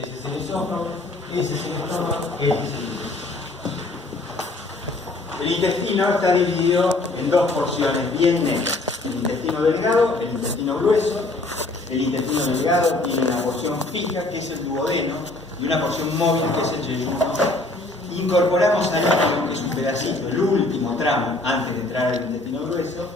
ese es el esófago, ese es el estómago, este es el intestino. El intestino está dividido en dos porciones bien netas. El intestino delgado, el intestino grueso. El intestino delgado tiene una porción fija, que es el duodeno, y una porción móvil, que es el yeyuno. Incorporamos ahí, que es un pedacito, el último tramo, antes de entrar al intestino grueso,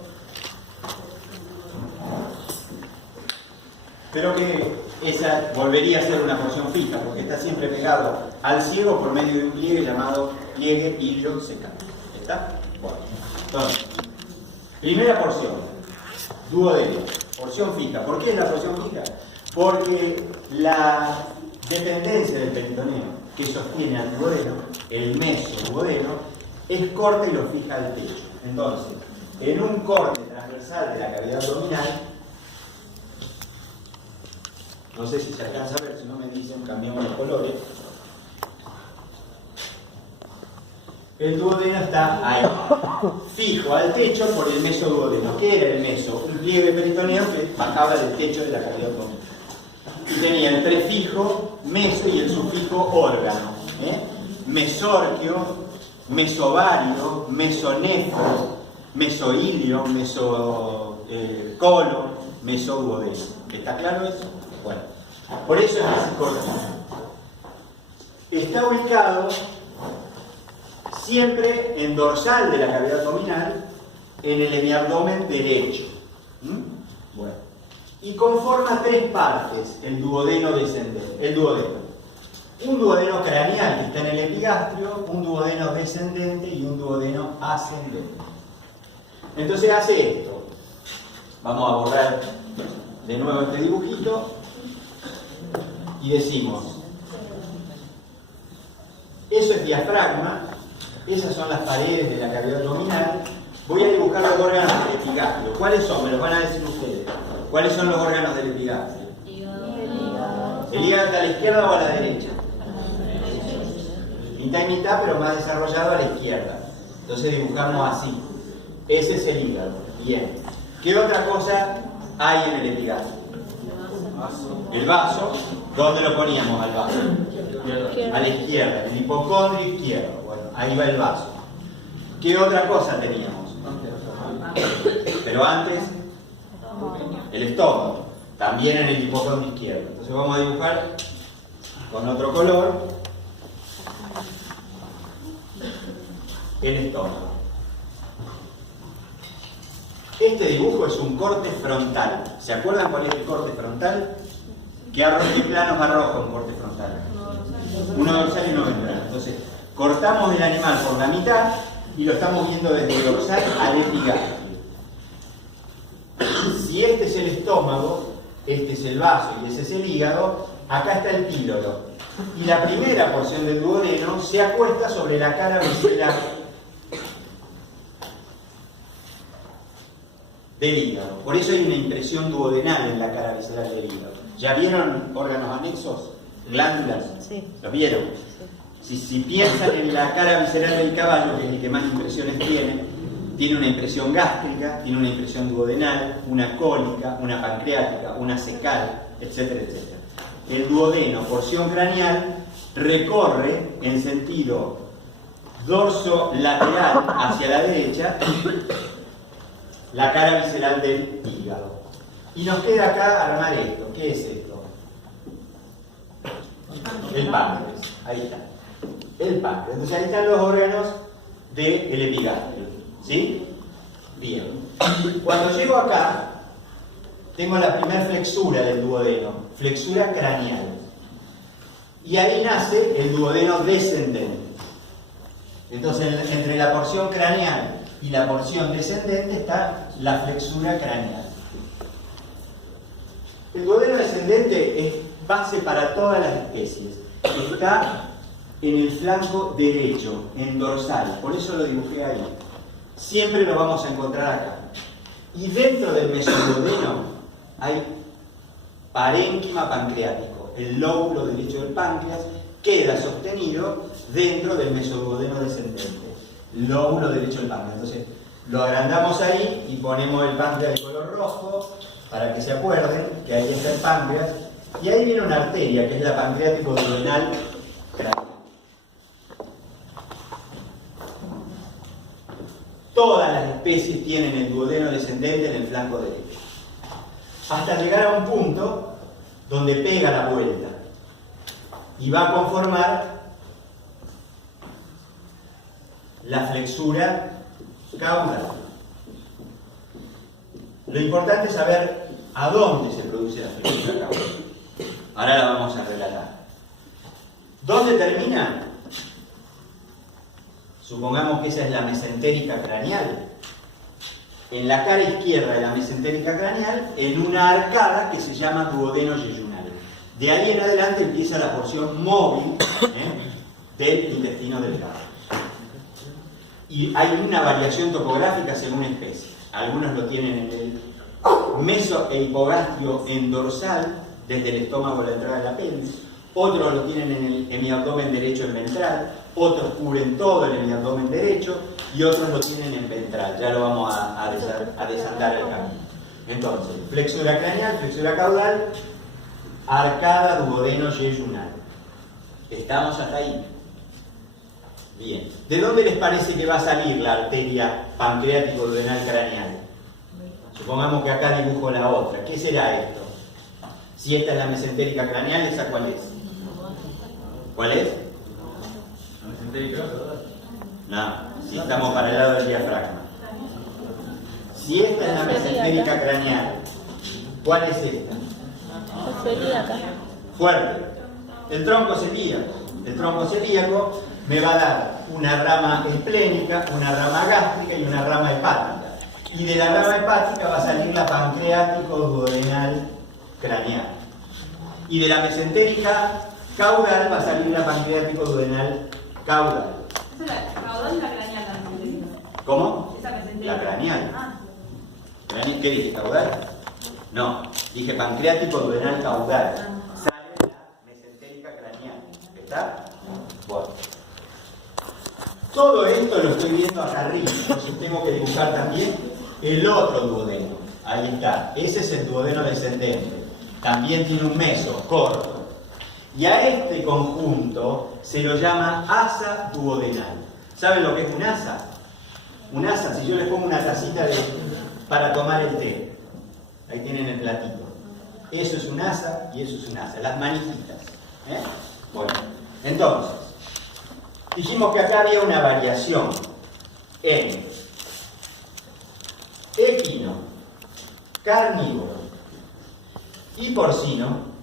pero que esa volvería a ser una porción fija, porque está siempre pegado al ciego por medio de un pliegue llamado pliegue ilio-secante. ¿Está? Bueno, entonces, primera porción, duodeno, porción fija. ¿Por qué es la porción fija? Porque la dependencia del peritoneo que sostiene al duodeno, el mesoduodeno, es corta y lo fija al techo. Entonces, en un corte transversal de la cavidad abdominal, no sé si se alcanza a ver, si no me dicen, cambiamos los colores. El duodeno está ahí, fijo al techo por el mesoduodeno. ¿Qué era el meso? Un pliegue peritoneo que bajaba del techo de la cavidad abdominal. Y tenía el prefijo meso y el sufijo órgano. Mesorquio, mesovárido, mesonefro, mesoilio, mesocolo, mesoduodeno. ¿Está claro eso? Bueno, por eso es así cortito. Está ubicado siempre en dorsal de la cavidad abdominal, en el hemiabdomen derecho. Bueno. Y conforma tres partes el duodeno descendente. El duodeno. Un duodeno craneal que está en el epigastrio, un duodeno descendente y un duodeno ascendente. Entonces hace esto. Vamos a borrar de nuevo este dibujito y decimos, eso es diafragma. Esas son las paredes de la cavidad abdominal. Voy a dibujar los órganos del epigastrio. ¿Cuáles son? Me los van a decir ustedes. ¿Cuáles son los órganos del epigastrio? ¿El hígado está a la izquierda o a la derecha? Mitad y mitad, pero más desarrollado a la izquierda. Entonces dibujamos así. Ese es el hígado. Bien. ¿Qué otra cosa hay en el epigastrio? El vaso. ¿Dónde lo poníamos al vaso? A la izquierda, en el hipocondrio izquierdo. Bueno, ahí va el vaso. ¿Qué otra cosa teníamos? Pero antes, el estómago, también en el hipocondrio izquierdo. Entonces vamos a dibujar con otro color el estómago. Este dibujo es un corte frontal. ¿Se acuerdan cuál es el corte frontal? ¿Qué planos arroja un corte frontal? Uno dorsal y uno ventral. Entonces, cortamos el animal por la mitad y lo estamos viendo desde el dorsal al epigastrio. Si este es el estómago, este es el vaso y ese es el hígado, acá está el píloro. Y la primera porción del duodeno se acuesta sobre la cara visceral del hígado. Por eso hay una impresión duodenal en la cara visceral del hígado. ¿Ya vieron órganos anexos? Glándulas. Sí. ¿Los vieron? Sí. Si piensan en la cara visceral del caballo, que es el que más impresiones tiene una impresión gástrica, tiene una impresión duodenal, una cólica, una pancreática, una secal, etcétera, etcétera. El duodeno, porción craneal, recorre en sentido dorso-lateral hacia la derecha la cara visceral del hígado. Y nos queda acá armar esto. ¿Qué es esto? El páncreas. Ahí está. El páncreas. Entonces ahí están los órganos del epigastrio. ¿Sí? Bien. Cuando llego acá, tengo la primera flexura del duodeno. Flexura craneal. Y ahí nace el duodeno descendente. Entonces entre la porción craneal y la porción descendente está la flexura craneal. El duodeno descendente es base para todas las especies. Está en el flanco derecho, en dorsal. Por eso lo dibujé ahí. Siempre lo vamos a encontrar acá. Y dentro del mesoduodeno hay parénquima pancreático. El lóbulo derecho del páncreas queda sostenido dentro del mesoduodeno descendente. Lóbulo derecho del páncreas. Entonces, lo agrandamos ahí y ponemos el páncreas de color rojo para que se acuerden que ahí está el páncreas Y ahí viene una arteria, que es la pancreático-duodenal cranial. Todas las especies tienen el duodeno descendente en el flanco derecho, hasta llegar a un punto donde pega la vuelta y va a conformar la flexura caudal. Lo importante es saber a dónde se produce la flexura caudal. Ahora la vamos a relatar. ¿Dónde termina? Supongamos que esa es la mesentérica craneal. En la cara izquierda de la mesentérica craneal, en una arcada que se llama duodeno yeyunal. De ahí en adelante empieza la porción móvil del intestino delgado. Y hay una variación topográfica según especie. Algunos lo tienen en el meso e hipogastrio en dorsal, desde el estómago a la entrada del apéndice. Otros lo tienen en el hemiabdomen derecho en ventral. Otros cubren todo el hemiabdomen derecho. Y otros lo tienen en ventral. Ya lo vamos a desandar el camino. Entonces, flexura craneal, flexura caudal, arcada, duodeno, yeyunal. ¿Estamos hasta ahí? Bien. ¿De dónde les parece que va a salir la arteria pancreático-duodenal craneal? Supongamos que acá dibujo la otra. ¿Qué será esto? Si esta es la mesentérica craneal, ¿esa cuál es? ¿Cuál es? ¿La mesentérica? No, si estamos para el lado del diafragma. Si esta es la mesentérica craneal, ¿cuál es esta? Celíaca. Fuerte. El tronco celíaco. El tronco celíaco me va a dar una rama esplénica, una rama gástrica y una rama hepática. Y de la rama hepática va a salir la pancreático-duodenal craneal. Y de la mesentérica caudal va a salir la pancreático-duodenal caudal. ¿La caudal y la craneal también? ¿Cómo? Esa mesentérica. La craneal. Ah. ¿Qué dije? ¿Caudal? No, dije pancreático-duodenal caudal. Sale la mesentérica craneal. ¿Está? Bueno. Todo esto lo estoy viendo acá arriba, entonces tengo que dibujar también el otro duodeno. Ahí está. Ese es el duodeno descendente. También tiene un meso corto. Y a este conjunto se lo llama asa duodenal. ¿Saben lo que es un asa? Un asa, si yo les pongo una tacita para tomar el té, ahí tienen el platito. Eso es un asa y eso es un asa, las manijitas. Bueno, entonces, dijimos que acá había una variación en equino, carnívoro y porcino.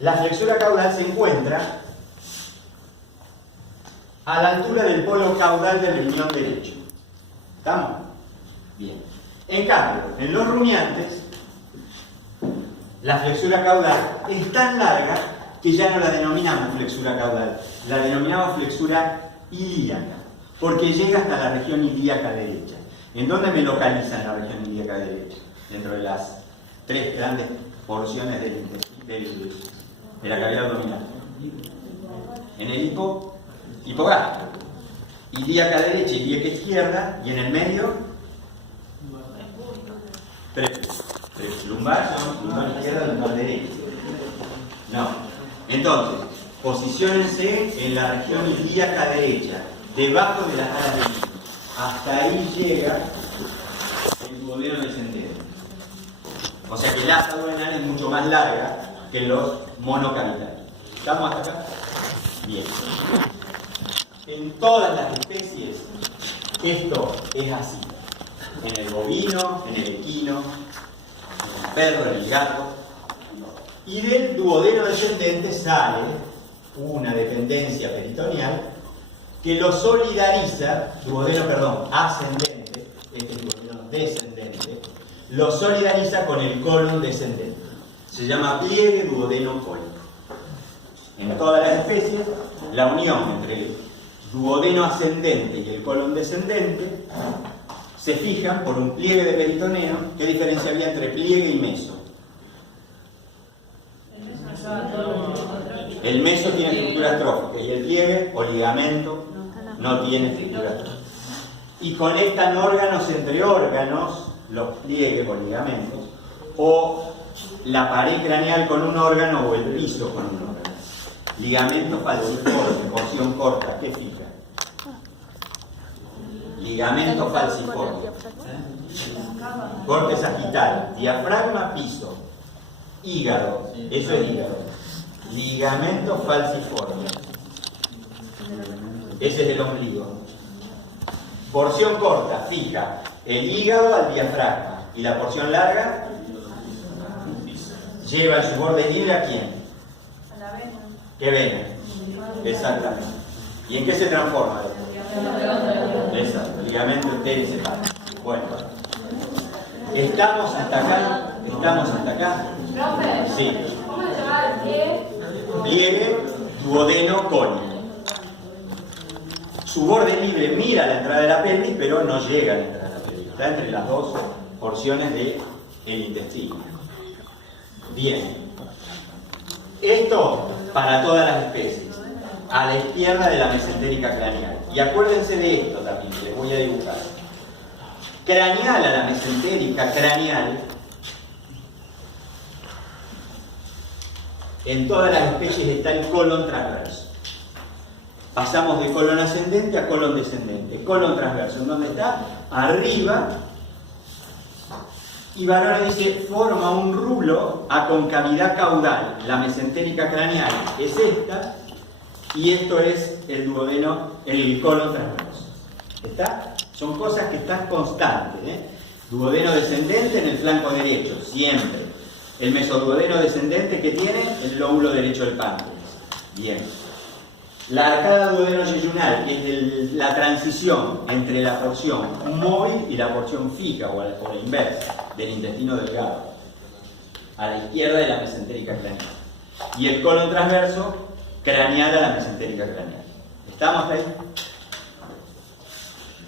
La flexura caudal se encuentra a la altura del polo caudal del riñón derecho. ¿Estamos? Bien. En cambio, en los rumiantes, la flexura caudal es tan larga que ya no la denominamos flexura caudal, la denominamos flexura ilíaca, porque llega hasta la región ilíaca derecha. ¿En dónde me localiza en la región ilíaca derecha? Dentro de las tres grandes porciones de la cavidad abdominal. En el hipogástrico, ilíaca derecha, ilíaca izquierda, y en el medio, tres lumbar, lumbar izquierda, lumbar derecha. No. Entonces, posiciónense en la región ilíaca derecha, debajo de las alas del hígado. Hasta ahí llega el duodeno descendente. O sea que el asa duodenal es mucho más larga que los monocavitarios. ¿Estamos hasta acá? Bien. En todas las especies esto es así. En el bovino, en el equino, en el perro, en el gato. Y del duodeno descendente sale una dependencia peritoneal que lo solidariza, ascendente, este es duodeno descendente, lo solidariza con el colon descendente. Se llama pliegue duodeno cólico. En todas las especies, la unión entre el duodeno ascendente y el colon descendente se fijan por un pliegue de peritoneo. ¿Qué diferencia había entre pliegue y meso? El meso tiene estructura trófica y el pliegue o ligamento no tiene estructura trófica. Y conectan órganos entre órganos, los pliegues o ligamentos, o la pared craneal con un órgano o el piso con un órgano. Ligamento falciforme, porción corta, ¿qué fija? Ligamento falciforme. Corte sagital, diafragma, piso. Hígado, eso es hígado. Ligamento falciforme. Ese es el ombligo. Porción corta, fija el hígado al diafragma. Y la porción larga lleva en su borde libre ¿a quién? A la vena. ¿Qué vena? Exactamente. ¿Y en qué se transforma? Exacto, ligamento intercepal. Bueno, ¿estamos hasta acá? ¿Estamos hasta acá? Profe, Sí. ¿cómo se llama el pie? Pliegue duodeno cónico. Su borde libre mira la entrada de la pelvis, pero no llega a la entrada de la pelvis. Está entre las dos porciones del intestino. Bien. Esto para todas las especies. A la izquierda de la mesentérica craneal. Y acuérdense de esto también, que les voy a dibujar. Craneal a la mesentérica craneal. En todas las especies está el colon transverso. Pasamos de colon ascendente a colon descendente. Colon transverso, ¿en dónde está? Arriba. Y Varone dice, forma un rulo a concavidad caudal. La mesentérica craneal es esta. Y esto es el duodeno, el colon transverso. ¿Está? Son cosas que están constantes, ¿eh? Duodeno descendente en el flanco derecho, siempre. El mesoduodeno descendente que tiene el lóbulo derecho del páncreas. Bien. La arcada duodeno-yeyunal, que es la transición entre la porción móvil y la porción fija, o la inversa, del intestino delgado. A la izquierda de la mesentérica craneal. Y el colon transverso, craneal a la mesentérica craneal. ¿Estamos ahí?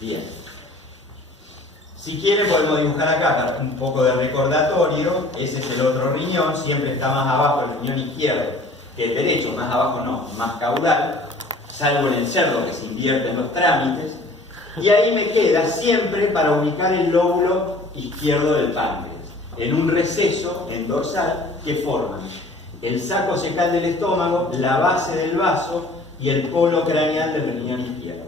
Bien. Si quieren podemos dibujar acá para un poco de recordatorio. Ese es el otro riñón, siempre está más abajo el riñón izquierdo que el derecho, más abajo no, más caudal, salvo en el cerdo que se invierte en los trámites. Y ahí me queda siempre para ubicar el lóbulo izquierdo del páncreas, en un receso en dorsal que forman el saco secal del estómago, la base del vaso y el polo craneal del riñón izquierdo.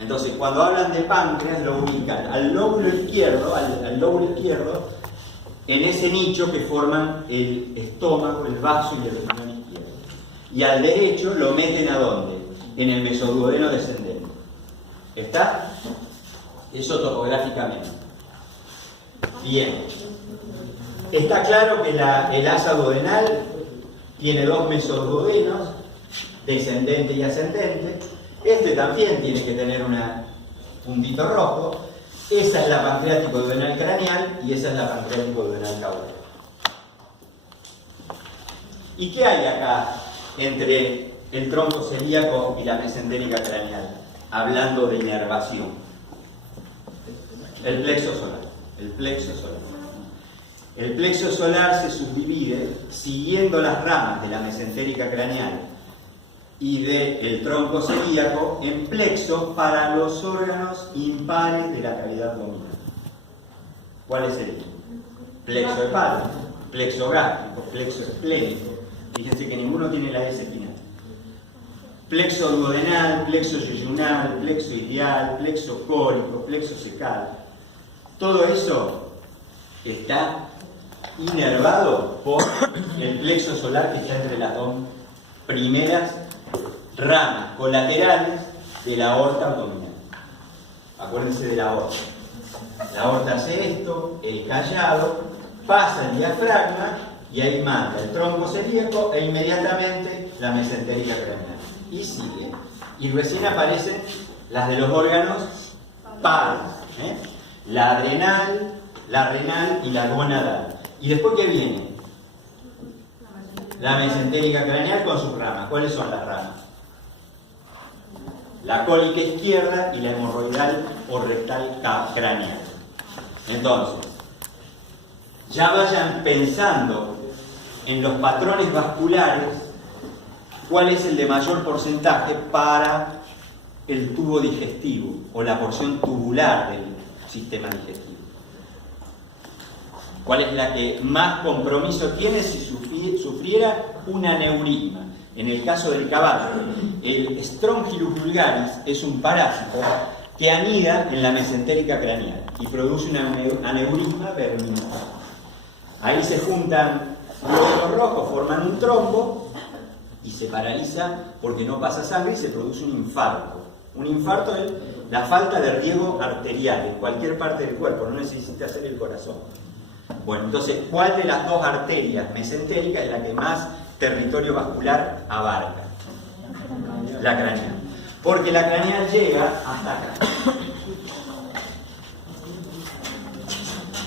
Entonces, cuando hablan de páncreas, lo ubican al lóbulo izquierdo, en ese nicho que forman el estómago, el vaso y el riñón izquierdo. Y al derecho lo meten ¿a dónde? En el mesoduodeno descendente. ¿Está? Eso topográficamente. Bien. Está claro que el asa duodenal tiene dos mesoduodenos, descendente y ascendente. Este también tiene que tener un puntito rojo. Esa es la pancreático duodenal craneal y esa es la pancreático duodenal caudal. ¿Y qué hay acá entre el tronco celíaco y la mesentérica craneal? Hablando de inervación. El plexo solar. El plexo solar. El plexo solar se subdivide siguiendo las ramas de la mesentérica craneal y del tronco celíaco en plexo para los órganos impares de la cavidad abdominal. ¿Cuál sería? Plexo hepático, plexo gástrico, plexo esplénico. Fíjense que ninguno tiene la S final. Plexo duodenal, plexo yeyunal, plexo ideal, plexo córico, plexo secal. Todo eso está inervado por el plexo solar que está entre las dos primeras ramas colaterales de la aorta abdominal. Acuérdense de la aorta. La aorta hace esto, el callado, pasa el diafragma y ahí manda el tronco celíaco e inmediatamente la mesentérica craneal. Y sigue. Y recién aparecen las de los órganos pares, ¿eh? La adrenal, la renal y la gonadal. ¿Y después qué viene? La mesentérica craneal con sus ramas. ¿Cuáles son las ramas? La cólica izquierda y la hemorroidal o rectal craneal. Entonces, ya vayan pensando en los patrones vasculares, cuál es el de mayor porcentaje para el tubo digestivo o la porción tubular del sistema digestivo. ¿Cuál es la que más compromiso tiene si sufriera un aneurisma? En el caso del caballo, el Strongylus vulgaris es un parásito que anida en la mesentérica craneal y produce un aneurisma verminoso. Ahí se juntan glóbulos rojos, forman un trombo y se paraliza porque no pasa sangre y se produce un infarto. Un infarto es la falta de riego arterial en cualquier parte del cuerpo, no necesita ser el corazón. Bueno, entonces, ¿cuál de las dos arterias mesentéricas es la que más territorio vascular abarca? La craneal. Porque la craneal llega hasta acá.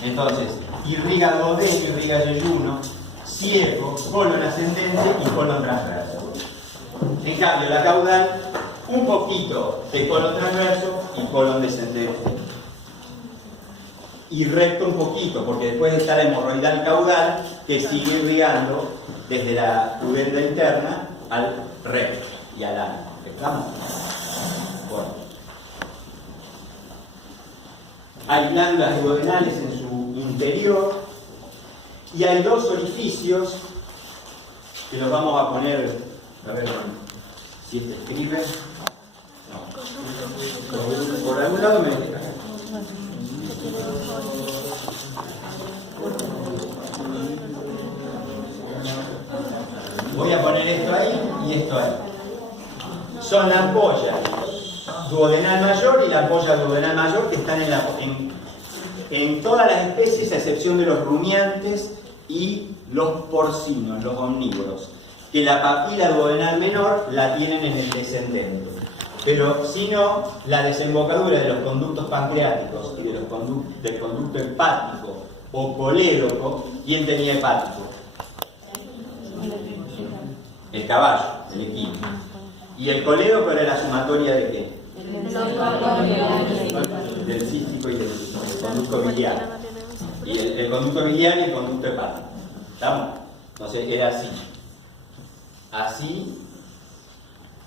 Entonces, irriga duodeno, irriga yeyuno, ciego, colon ascendente y colon transverso. En cambio, la caudal, un poquito de colon transverso y colon descendente. Y recto un poquito, porque después está la hemorroidal caudal que sigue irrigando desde la pudenda interna al recto y al ano. ¿Estamos? Bueno. Hay glándulas duodenales en su interior y hay dos orificios que los vamos a poner, a ver si este escribe. No. Por algún lado me deja. Voy a poner esto ahí y esto ahí. Son la ampolla duodenal mayor y la ampolla duodenal mayor que están en todas las especies a excepción de los rumiantes y los porcinos, los omnívoros, que la papila duodenal menor la tienen en el descendente. Pero si no, la desembocadura de los conductos pancreáticos y del conducto hepático o colédoco, ¿quién tenía hepático? El caballo, el equino. ¿Y el colédoco era la sumatoria de qué? Del cístico y del conducto biliar. Y el conducto biliar y el conducto hepático. ¿Estamos? Entonces era así. Así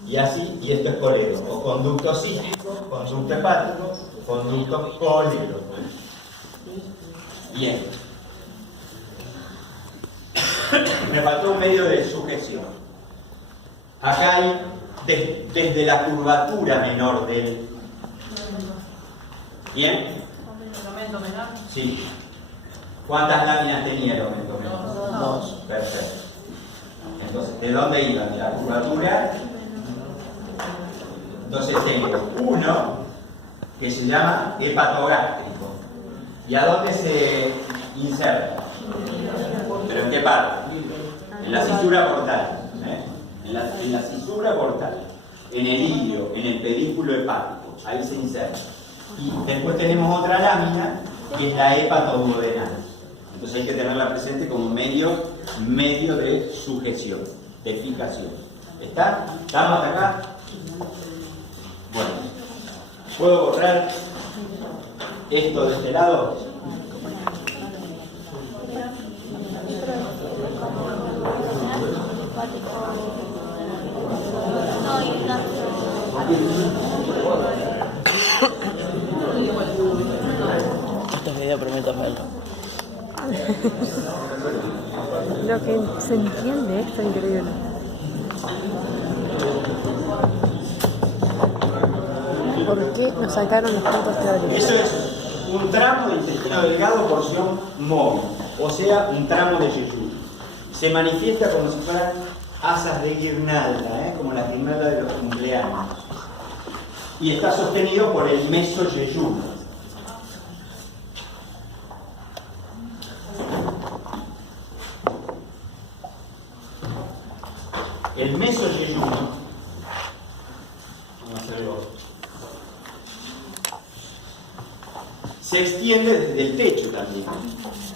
y así, y esto es colédoco. Conducto cístico, conducto hepático, conducto colédoco. Bien. Me faltó un medio de sujeción. Acá hay, desde la curvatura menor del... ¿Bien? Aumento menor. Sí. ¿Cuántas láminas tenía el aumento menor? Dos. Perfecto. Entonces, ¿de dónde iba? De la curvatura. Entonces tengo uno que se llama hepatogástrico. ¿Y a dónde se inserta? ¿Pero en qué parte? En la cisura portal. En la cisura portal. En el ilio, en el pedículo hepático. Ahí se inserta. Y después tenemos otra lámina que es la hepatoduodenal. Entonces hay que tenerla presente como medio de sujeción, de fijación. ¿Está? ¿Estamos hasta acá? Bueno. ¿Puedo borrar esto de este lado? Este video prometo verlo. Lo que se entiende esto es increíble. ¿Por qué nos sacaron los puntos teóricos? Eso es un tramo de intestino delgado porción móvil, o sea, un tramo de yeyuno. Se manifiesta como si fueran asas de guirnalda, como la guirnalda de los cumpleaños. Y está sostenido por el mesoyeyuno. El mesoyeyuno, vamos a hacerlo, se extiende desde el techo también.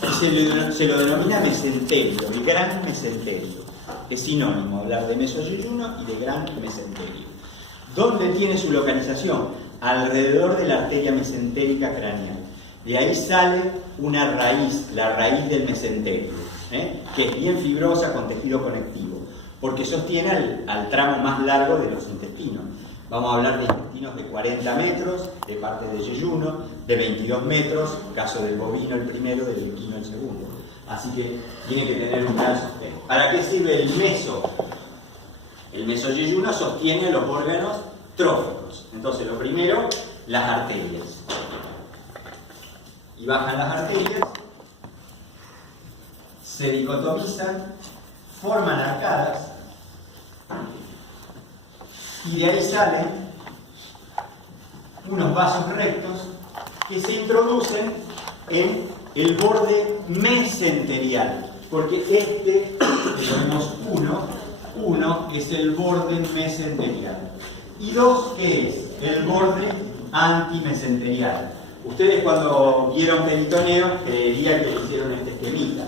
Y se lo denomina mesenterio, el gran mesenterio. Es sinónimo hablar de mesoyeyuno y de gran mesenterio. ¿Dónde tiene su localización? Alrededor de la arteria mesentérica craneal. De ahí sale una raíz, la raíz del mesenterio, que es bien fibrosa con tejido conectivo, porque sostiene al tramo más largo de los intestinos. Vamos a hablar de intestinos de 40 metros, de parte de yeyuno, de 22 metros, caso del bovino el primero, del equino el segundo. Así que tiene que tener un gran sostén. ¿Para qué sirve el meso? El mesoyeyuno sostiene los órganos tróficos. Entonces, lo primero, las arterias. Y bajan las arterias, se dicotomizan, forman arcadas, y de ahí salen unos vasos rectos que se introducen en el borde mesenterial, porque tenemos uno es el borde mesenterial, y dos, ¿qué es? El borde antimesenterial. Ustedes cuando vieron peritoneo creerían que le hicieron este esquemita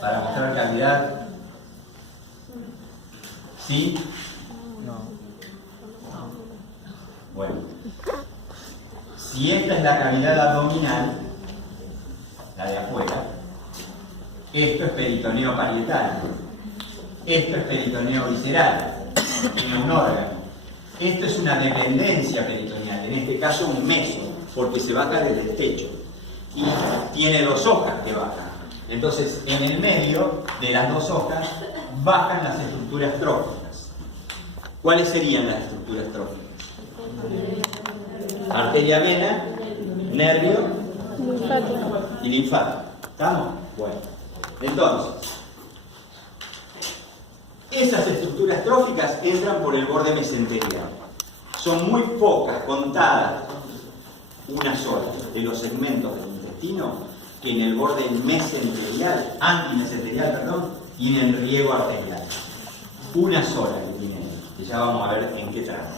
para mostrar calidad. ¿Sí? No. Bueno, si esta es la cavidad abdominal, la de afuera, esto es peritoneo parietal, esto es peritoneo visceral, tiene un órgano. Esto es una dependencia peritoneal, en este caso un meso, porque se baja desde el techo y tiene dos hojas que bajan. Entonces, en el medio de las dos hojas bajan las estructuras tróficas. ¿Cuáles serían las estructuras tróficas? Arteria, vena, nervio y linfático. ¿Estamos? Bueno. Entonces, esas estructuras tróficas entran por el borde mesenterial. Son muy pocas, contadas, una sola, de los segmentos del intestino que en el borde mesenterial, antimesenterial, perdón, tienen riego arterial. Una sola que tienen, que ya vamos a ver en qué trata.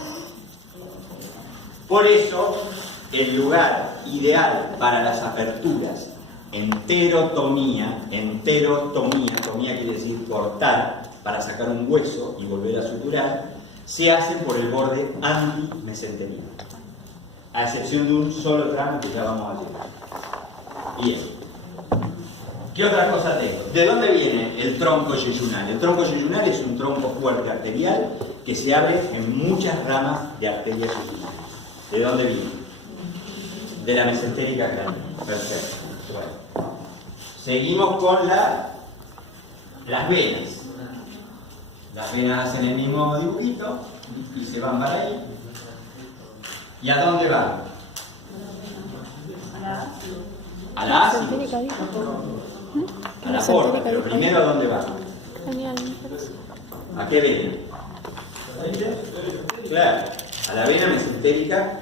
Por eso, el lugar ideal para las aperturas enterotomía, tomía quiere decir cortar para sacar un hueso y volver a suturar, se hacen por el borde antimesenterial, a excepción de un solo tramo que ya vamos a llegar. Bien. ¿Qué otra cosa tengo? ¿De dónde viene el tronco yeyunal? El tronco yeyunal es un tronco fuerte arterial que se abre en muchas ramas de arterias yeyunales. ¿De dónde viene? De la mesentérica craneal. Perfecto. Bueno. Seguimos con las venas. Las venas hacen el mismo dibujito y se van para ahí. ¿Y a dónde van? A la ácido. A la porta. Pero primero, ¿a dónde van? ¿A qué vena? Claro, a la vena mesentérica.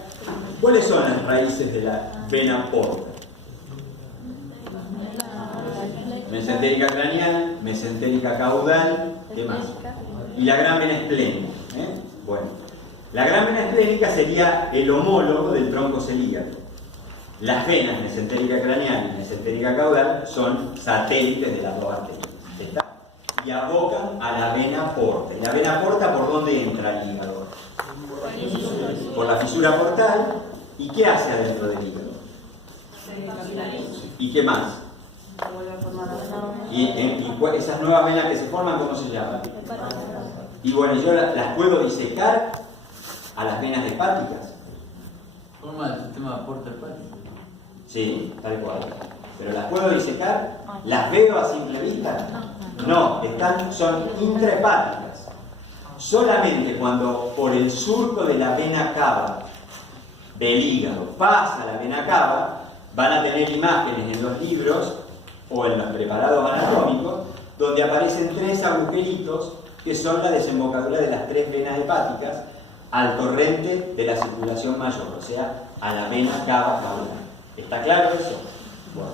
¿Cuáles son las raíces de la vena porta? Mesentérica craneal, mesentérica caudal, ¿qué más? Y la gran vena esplénica. Bueno, la gran vena esplénica sería el homólogo del tronco celíaco. Las venas mesentérica craneal y mesentérica caudal son satélites de las dos arterias. ¿Está? Y abocan a la vena porta. ¿Y la vena porta por dónde entra el hígado? Por la fisura portal. ¿Y qué hace adentro del hígado? ¿Y qué más? Y esas nuevas venas que se forman, ¿cómo se llaman? Y bueno, yo las puedo disecar a las venas hepáticas. Forma el sistema de aporte hepático. Sí, tal cual. Pero las puedo disecar, las veo a simple vista. No, son intrahepáticas. Solamente cuando por el surco de la vena cava del hígado pasa la vena cava, van a tener imágenes en los libros o en los preparados anatómicos donde aparecen 3 agujeritos que son la desembocadura de las 3 venas hepáticas al torrente de la circulación mayor, o sea, a la vena cava caudal. ¿Está claro eso? Bueno.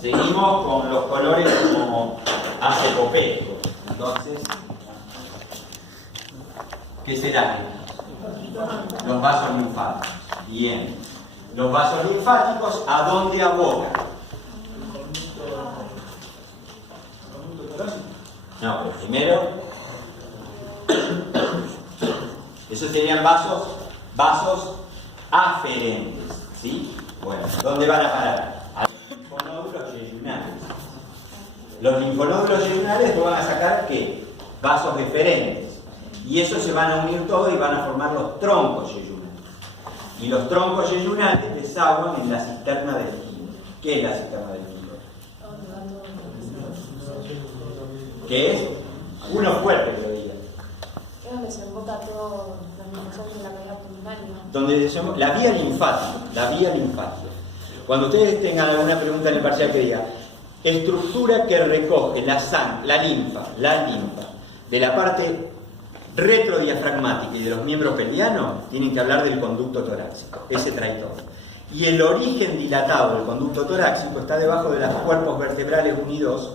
Seguimos con los colores como acetopénicos. Entonces, ¿qué serán? Los vasos linfáticos. Bien. Los vasos linfáticos, ¿a dónde abocan? No, pero primero, esos serían vasos aferentes, ¿sí? Bueno, ¿dónde van a parar? A los linfonódulos yeyunales. Los linfonódulos yeyunales van a sacar, ¿qué? Vasos deferentes. Y esos se van a unir todos y van a formar los troncos yeyunales. Y los troncos yeyunales desaguan en la cisterna del quimo. ¿Qué es la cisterna del quimo? ¿Qué es? Uno fuerte que lo diga. Es donde se emboca todo la infección de la cavidad pulmonaria. Donde decimos, la vía linfática. Cuando ustedes tengan alguna pregunta en el parcial que diga, estructura que recoge la linfa de la parte retrodiafragmática y de los miembros pelvianos, tienen que hablar del conducto torácico, ese trae todo. Y el origen dilatado del conducto torácico está debajo de los cuerpos vertebrales unidos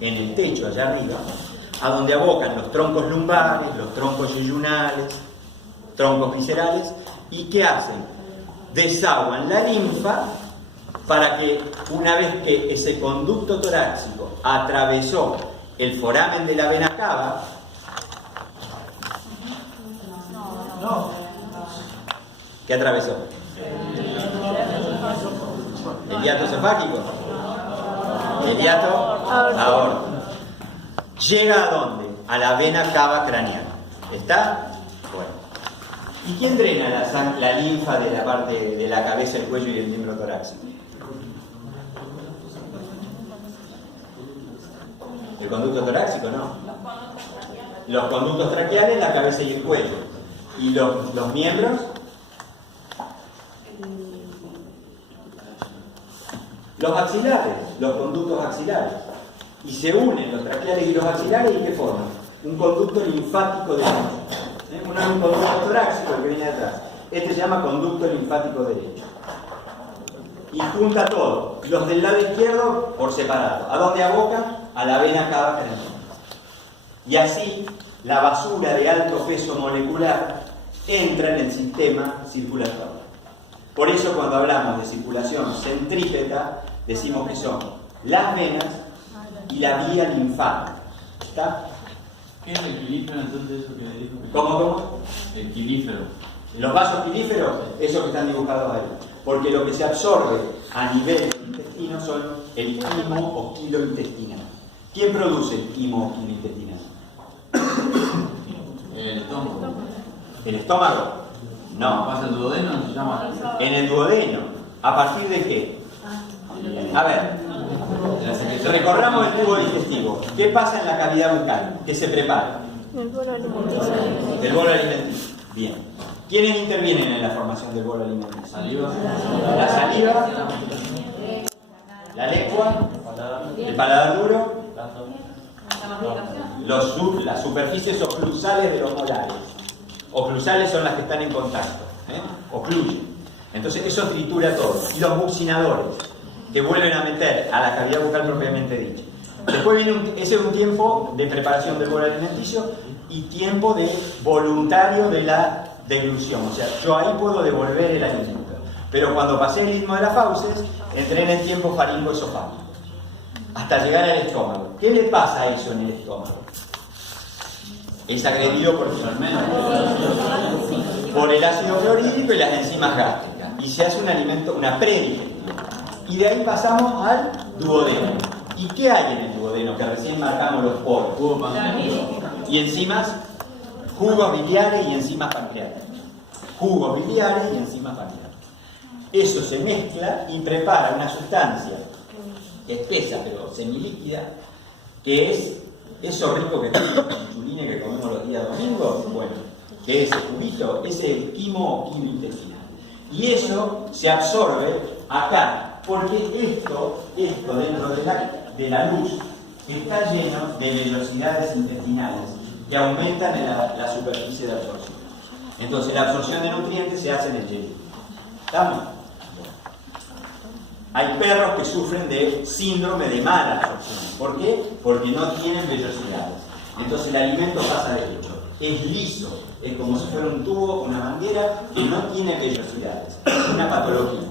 en el techo, allá arriba, a donde abocan los troncos lumbares, los troncos yeyunales, troncos viscerales, y ¿qué hacen? Desaguan la linfa para que una vez que ese conducto torácico atravesó el foramen de la vena cava, ¿qué atravesó? ¿El hiato esofágico? ¿El hiato aórtico? ¿Llega a dónde? A la vena cava craneal. ¿Está? Bueno. ¿Y quién drena la linfa de la parte de la cabeza, el cuello y el miembro torácico? ¿El conducto torácico? No. Los conductos traqueales, la cabeza y el cuello. ¿Y los miembros? Los axilares, los conductos axilares. Y se unen los traqueales y los axilares, ¿y qué forman? Un conducto linfático derecho. Uno es un conducto torácico, el que viene de atrás. Este se llama conducto linfático derecho. Y junta todo. Los del lado izquierdo por separado. ¿A dónde abocan? A la vena cava craneal. Y así, la basura de alto peso molecular entra en el sistema circulatorio. Por eso cuando hablamos de circulación centrípeta, decimos que son las venas y la vía linfática. ¿Está? ¿Qué es el quilífero entonces eso que le dijo? ¿Cómo? El quilífero. Los vasos quilíferos, esos que están dibujados ahí. Porque lo que se absorbe a nivel intestino son el quimo o kilo intestinal. ¿Quién produce el quimo o kilo intestinal? El estómago. ¿El estómago? No. ¿Pasa el duodeno? ¿Se llama? En el duodeno. ¿A partir de qué? A ver, recorramos el tubo digestivo. ¿Qué pasa en la cavidad bucal? ¿Qué se prepara? El bolo alimenticio. El bolo alimenticio. Bien. ¿Quiénes intervienen en la formación del bolo alimenticio? Saliva. La saliva, la lengua, el paladar duro, las superficies oclusales de los molares. Oclusales son las que están en contacto, ocluyen. Entonces eso tritura todo. Y los buccinadores, que vuelven a meter a la cavidad bucal propiamente dicha. Después viene ese es un tiempo de preparación del bolo alimenticio y tiempo de voluntario de la deglución. O sea, yo ahí puedo devolver el alimento. Pero cuando pasé el istmo de las fauces, entré en el tiempo faringoesofágico, hasta llegar al estómago. ¿Qué le pasa a eso en el estómago? Es agredido por el ácido clorhídrico y las enzimas gástricas. Y se hace un alimento, una predigestión. Y de ahí pasamos al duodeno. ¿Y qué hay en el duodeno? Que recién marcamos los poros. Y enzimas, jugos biliares y enzimas pancreáticas. Jugos biliares y enzimas pancreáticas. Eso se mezcla y prepara una sustancia espesa pero semilíquida, que es eso rico que tiene la insulina que comemos los días domingos. Bueno, que ese cubito, ese es el quimo o quimo intestinal. Y eso se absorbe acá, porque esto dentro de la luz está lleno de vellosidades intestinales que aumentan en la superficie de absorción. Entonces la absorción de nutrientes se hace en el hielo. ¿Estamos? Hay perros que sufren de síndrome de mala absorción. ¿Por qué? Porque no tienen vellosidades. Entonces el alimento pasa derecho. Es liso. Es como si fuera un tubo, una manguera que no tiene vellosidades. Es una patología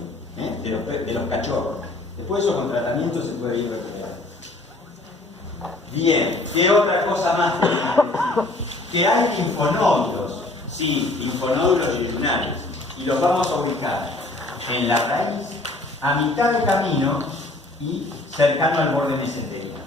de los cachorros. Después eso con tratamiento se puede ir recuperando. Bien, ¿qué otra cosa más? Que hay linfonódulos. Sí, linfonódulos yeyunales. Y los vamos a ubicar en la raíz, a mitad del camino y cercano al borde mesentérico.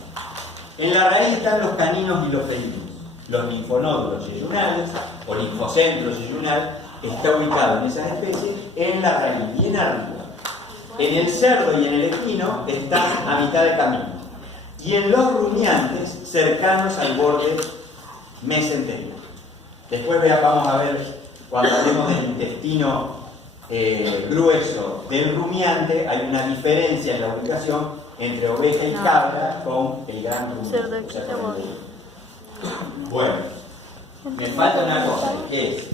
En la raíz están los caninos y los felinos. Los linfonódulos yeyunales o linfocentros yeyunal está ubicado en esas especies en la raíz, bien arriba. En el cerdo y en el equino están a mitad de camino. Y en los rumiantes, cercanos al borde mesentérico. Después vamos a ver, cuando hablemos del intestino grueso del rumiante, hay una diferencia en la ubicación entre oveja y cabra con el gran rumiante. O sea, con el... Bueno, me falta una cosa, ¿qué es?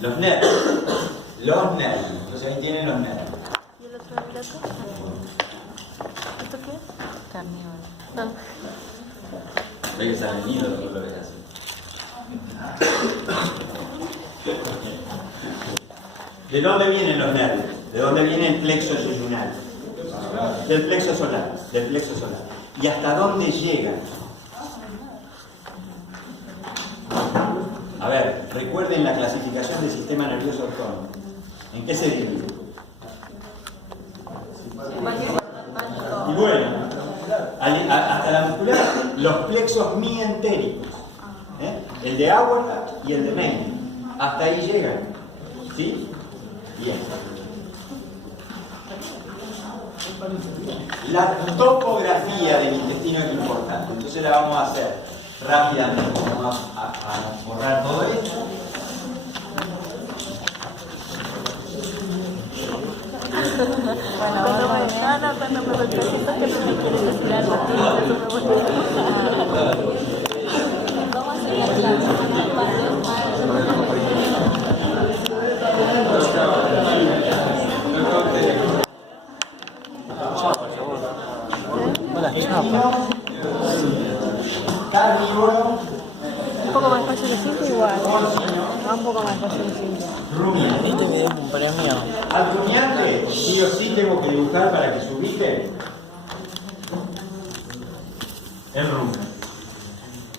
Los nervios. Los nervios. Entonces ahí tienen los nervios. ¿Y el otro plato? ¿Esto qué es? Carnívoro. No. Ve que sale el nido, lo ves así. ¿De dónde vienen los nervios? ¿De dónde viene el plexo yeyunal? Del plexo solar. Del plexo solar. ¿Y hasta dónde llegan? A ver, recuerden la clasificación del sistema nervioso autónomo. ¿En qué se divide? Y bueno, hasta la muscular, los plexos mientéricos, el de agua y el de Mendel, hasta ahí llegan. ¿Sí? Bien. La topografía del intestino es importante, entonces la vamos a hacer rápidamente. Vamos a borrar todo esto. Cuando mañana, cuando me recaliento, que no me quiere decir algo, vamos a hacer Carnívoro. un poco más fácil de 5 igual. Va un poco más fácil de 5. Rumiante. Este video es un premio. Al rumiante sí o sí tengo que dibujar para que se ubique el rumen,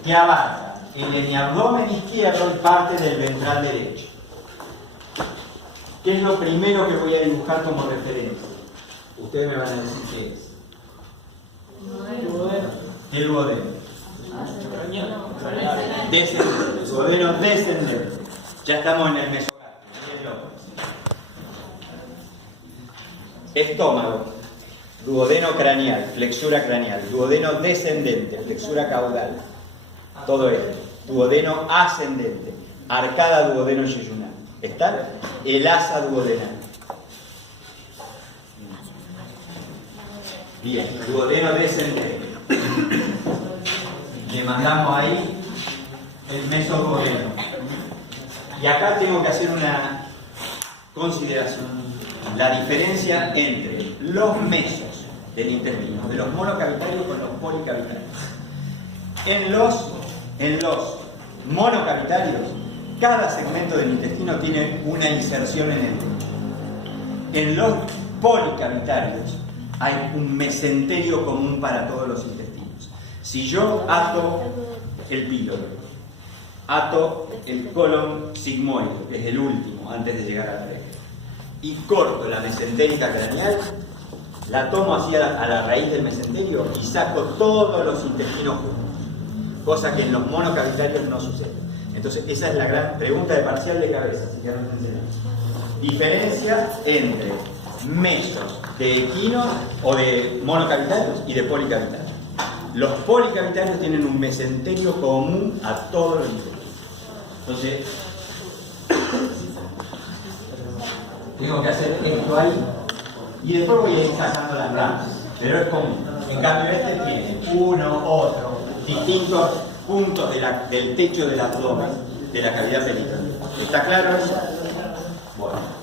que abarca el hemiabdomen izquierdo y parte del ventral derecho. ¿Qué es lo primero que voy a dibujar como referencia? Ustedes me van a decir qué es. El duodeno. Descendente. Duodeno descendente. Ya estamos en el mesogastrio. Estómago. Duodeno craneal, flexura craneal. Duodeno descendente, flexura caudal. Todo esto. Duodeno ascendente. Arcada duodeno yeyunal. ¿Está? El asa duodenal. Bien, duodeno descendente. Le mandamos ahí el mesoduodeno. Y acá tengo que hacer una consideración. La diferencia entre los mesos del intestino, de los monocavitarios con los policavitarios. En los monocavitarios, cada segmento del intestino tiene una inserción en el techo. En los policavitarios hay un mesenterio común para todos los intestinos. Si yo ato el píloro, ato el colon sigmoide, que es el último antes de llegar a la oreja, y corto la mesentérica craneal, la tomo así a la raíz del mesenterio y saco todos los intestinos juntos, cosa que en los monocavitarios no sucede. Entonces esa es la gran pregunta de parcial de cabeza, así que ahora te enseñamos. Diferencia entre mesos de equinos o de monocavitarios y de policavitarios. Los policavitarios tienen un mesenterio común a todos los intestinos. Entonces tengo que hacer esto ahí y después voy a ir sacando las ramas, pero es común. En cambio este tiene uno, otro, distintos puntos del techo del abdomen, de la cavidad peritoneal. ¿Está claro eso? Bueno.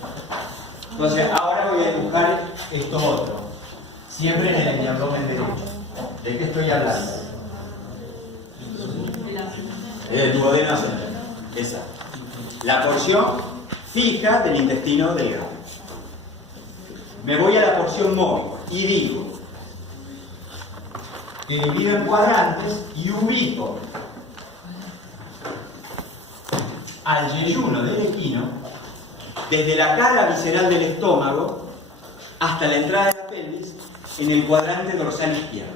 Entonces ahora voy a dibujar esto otro, siempre en el hemiabdomen derecho. ¿De qué estoy hablando? El duodeno ascendente. Esa. La porción fija del intestino delgado. Me voy a la porción móvil y digo que divido en cuadrantes y ubico al yeyuno del equino desde la cara visceral del estómago hasta la entrada de la pelvis en el cuadrante dorsal izquierdo.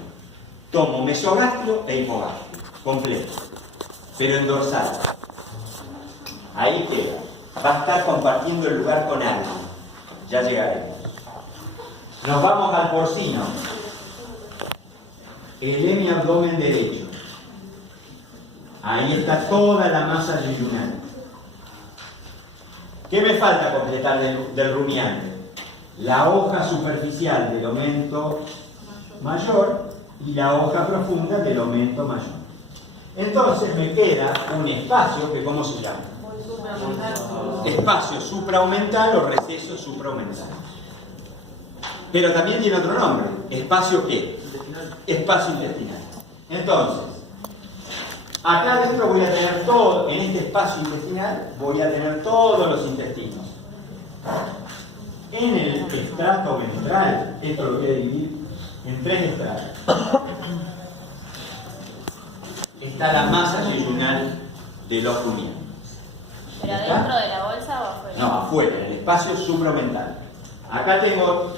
Tomo mesogastrio e hipogastrio completo, pero en dorsal. Ahí queda. Va a estar compartiendo el lugar con alguien. Ya llegaremos. Nos vamos al porcino. El hemiabdomen derecho. Ahí está toda la masa yeyunal. ¿Qué me falta completar del rumiante? La hoja superficial del aumento mayor y la hoja profunda del aumento mayor. Entonces me queda un espacio que, ¿cómo se llama? Espacio supraaumental o receso supraaumental. Pero también tiene otro nombre. ¿Espacio qué? Espacio intestinal. Entonces, acá adentro voy a tener todo, en este espacio intestinal, voy a tener todos los intestinos. En el estrato ventral, esto lo voy a dividir en 3 estratos. Está la masa yeyunal de los rumiantes. ¿Pero dentro de la bolsa o afuera? No, afuera, en el espacio supraaumental. Acá tengo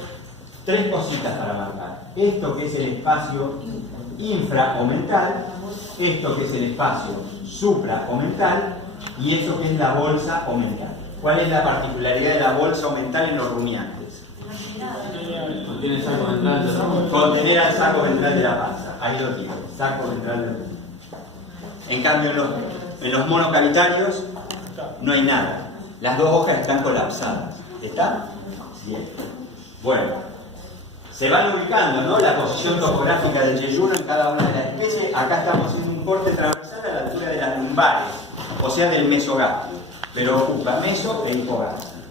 3 cositas para marcar. Esto que es el espacio infraaumental, esto que es el espacio supraaumental y esto que es la bolsa aumental. ¿Cuál es la particularidad de la bolsa aumental en los rumiantes? Contiene el saco ventral de la Contener al saco ventral de la panza. Ahí lo tiene, saco ventral de la panza. En cambio, en los monocavitarios no hay nada. Las 2 hojas están colapsadas. ¿Está? Bien. Bueno, se van ubicando, ¿no? La posición topográfica del yeyuno en cada una de las especies. Acá estamos haciendo un corte transversal a la altura de las lumbares, o sea, del mesogastrio, pero ocupa meso e hipogastrio.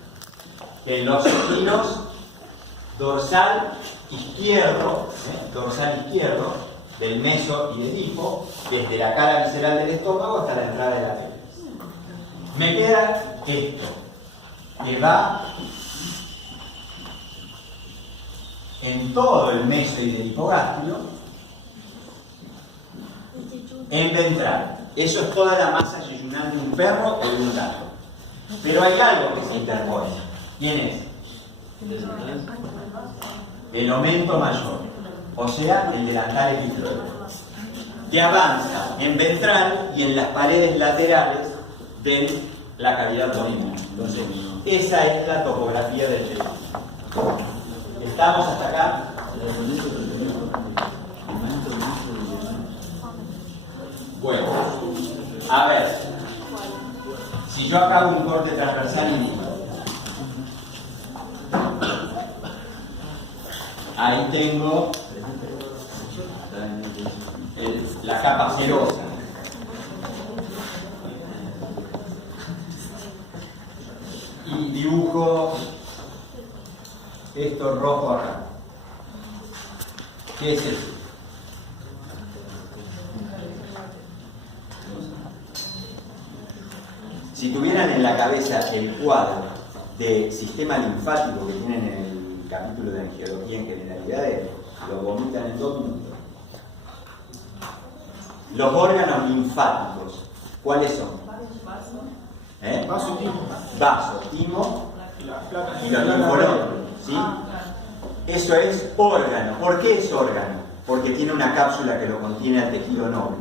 En los equinos, dorsal izquierdo del meso y del hipo, desde la cara visceral del estómago hasta la entrada de la pelvis. Me queda esto, que va en todo el meso y del hipogastrio, en ventral. Eso es toda la masa yeyunal de un perro o de un gato. Pero hay algo que se interpone. ¿Quién es? El aumento mayor, o sea, el delantal epitrópico, que avanza en ventral y en las paredes laterales de la cavidad abdominal. Entonces, esa es la topografía del yeyuno. ¿Estamos hasta acá? Bueno, a ver, si yo acá hago un corte transversal y digo, ahí tengo la capa serosa. Y dibujo esto rojo acá. ¿Qué es eso? Si tuvieran en la cabeza el cuadro de sistema linfático que tienen en el capítulo de angiología en generalidades, lo vomitan en 2 minutos. Los órganos linfáticos, ¿cuáles son? Vaso, timo y los linfonodos, ¿sí? Eso es órgano. ¿Por qué es órgano? Porque tiene una cápsula que lo contiene al tejido noble.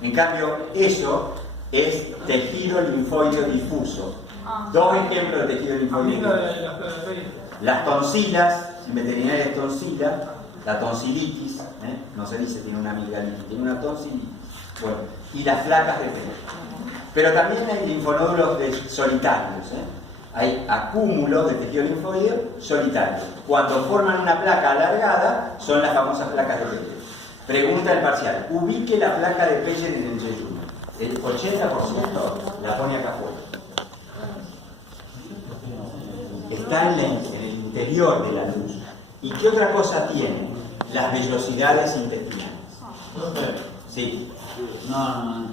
En cambio, eso es tejido linfoideo difuso. 2 ejemplos de tejido linfoideo difuso. Las tonsilas, en veterinaria es tonsila, la tonsilitis, no se dice tiene una amigdalitis, tiene una tonsilitis. Bueno, y las placas de pelo. Pero también hay linfonódulos solitarios, hay acúmulos de tejido linfoideo solitarios. Cuando forman una placa alargada, son las famosas placas de Peyre. Pregunta el parcial, ubique la placa de Peyre en el yeyuno. El 80% la pone acá afuera. Está en el interior de la luz. ¿Y qué otra cosa tiene? Las vellosidades intestinales. Sí. No.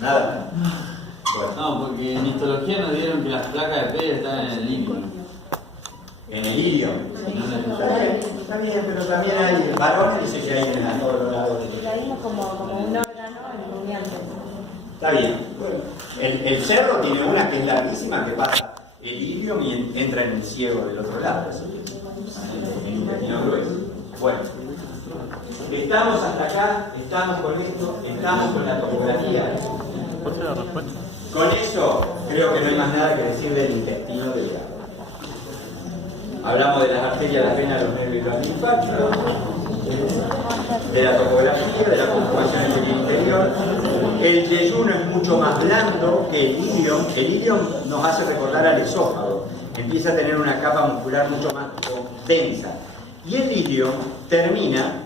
Nada. Bueno. No, porque en histología nos dieron que las placas de Peyre están en el ilion. En el ilion. Está bien, pero también hay varones, dice que hay en todos los lados. La vimos como un órgano en rumiante. Está bien. El cerdo tiene una que es larguísima que pasa el ilion y entra en el ciego del otro lado. El intestino grueso. Bueno. Estamos hasta acá, estamos con esto, estamos con la topografía. Con eso creo que no hay más nada que decir del intestino delgado. Hablamos de las arterias, las venas, los nervios y los linfáticos, de la topografía, de la conformación en el interior. El yeyuno es mucho más blando que el ilion. El ilion nos hace recordar al esófago. Empieza a tener una capa muscular mucho más densa. Y el ilion termina,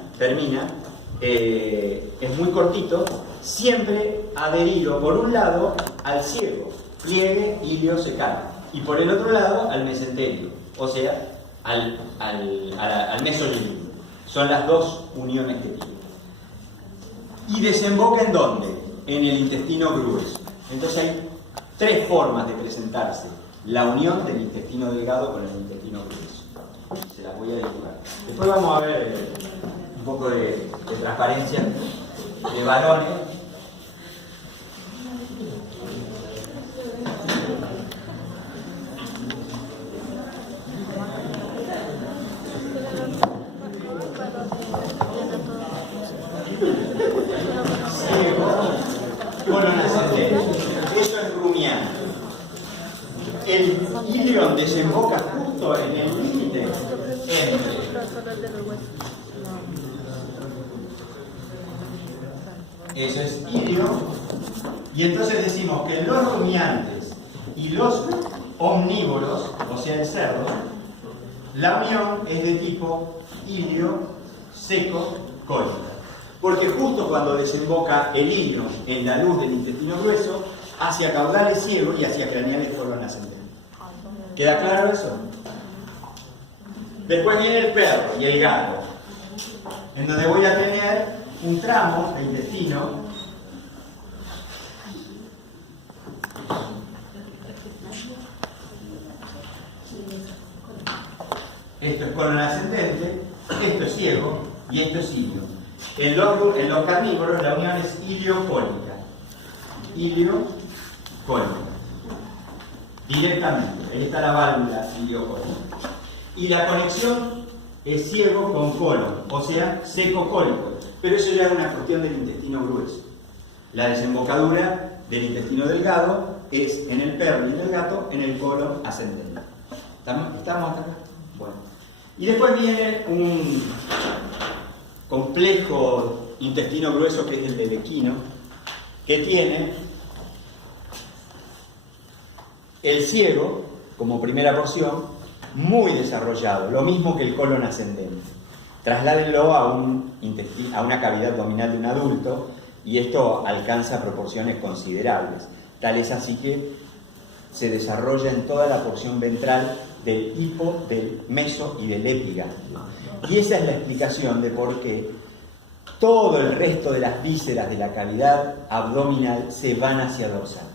es muy cortito, siempre adherido por un lado al ciego, pliegue iliocecal, y por el otro lado al mesenterio, o sea, al mesoyeyuno. Son las dos uniones que tiene. ¿Y desemboca en dónde? En el intestino grueso. Entonces hay tres formas de presentarse la unión del intestino delgado con el intestino grueso. Se las voy a dibujar. Después vamos a ver un poco de transparencia de balones. Colon ascendente. Eso es rumiante. El ilion desemboca justo en el límite entre eso es ilion, y entonces decimos que los rumiantes y los omnívoros, o sea el cerdo, la unión es de tipo ilio seco cólica, porque justo cuando desemboca el ilion en la luz del intestino grueso, hacia caudales ciegos y hacia craneales colon ascendente. ¿Queda claro eso? Después viene el perro y el gato, en donde voy a tener un tramo de intestino esto es colon ascendente, esto es ciego y esto es ilio. En los carnívoros la unión es iliocólica. Iliocólica. Directamente. Ahí está la válvula iliocólica. Y la conexión es ciego con colon, o sea, seco-cólico. Pero eso ya es una cuestión del intestino grueso. La desembocadura del intestino delgado es en el perro y en el gato en el colon ascendente. ¿Estamos hasta acá? Bueno. Y después viene un complejo intestino grueso que es el del equino, que tiene el ciego como primera porción muy desarrollado, lo mismo que el colon ascendente. Trasládenlo a una cavidad abdominal de un adulto y esto alcanza proporciones considerables. Tal es así que se desarrolla en toda la porción ventral del hipo, del meso y del epigastrio. Y esa es la explicación de por qué todo el resto de las vísceras de la cavidad abdominal se van hacia dorsal.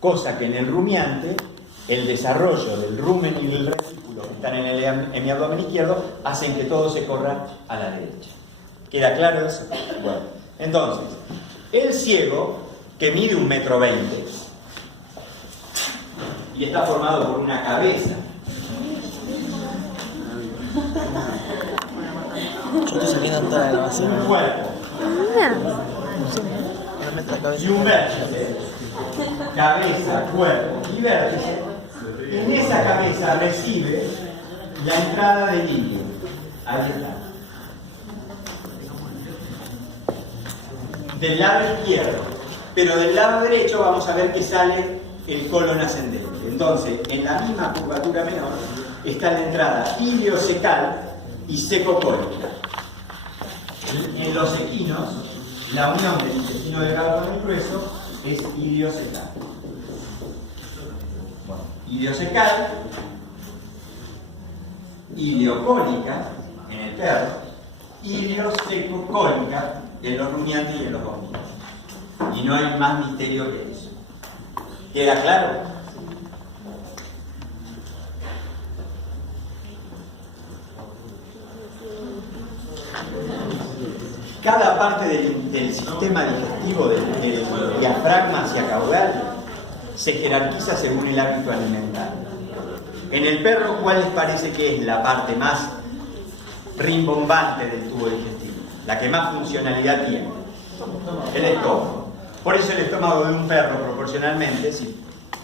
Cosa que en el rumiante, el desarrollo del rumen y del retículo que están en mi abdomen izquierdo hacen que todo se corra a la derecha. ¿Queda claro eso? Bueno, entonces, el ciego, que mide 1,20 m y está formado por una cabeza. Yo estoy saliendo toda la grabación. Un cuerpo y un vértice. Cabeza, cuerpo y vértice. En esa cabeza recibe la entrada del ilio. Ahí está. Del lado izquierdo. Pero del lado derecho vamos a ver que sale el colon ascendente. Entonces, en la misma curvatura menor está la entrada iliocecal y secocólica. En los equinos, la unión del intestino delgado con el grueso es iliocecal. Bueno, iliocecal, iliocólica en el perro, iliosecocólica en los rumiantes y en los omnívoros. Y no hay más misterio que eso. ¿Queda claro? Cada parte del sistema digestivo del diafragma hacia caudal se jerarquiza según el hábito alimentario. En el perro, ¿cuál les parece que es la parte más rimbombante del tubo digestivo? La que más funcionalidad tiene. El estómago. Por eso el estómago de un perro, proporcionalmente, si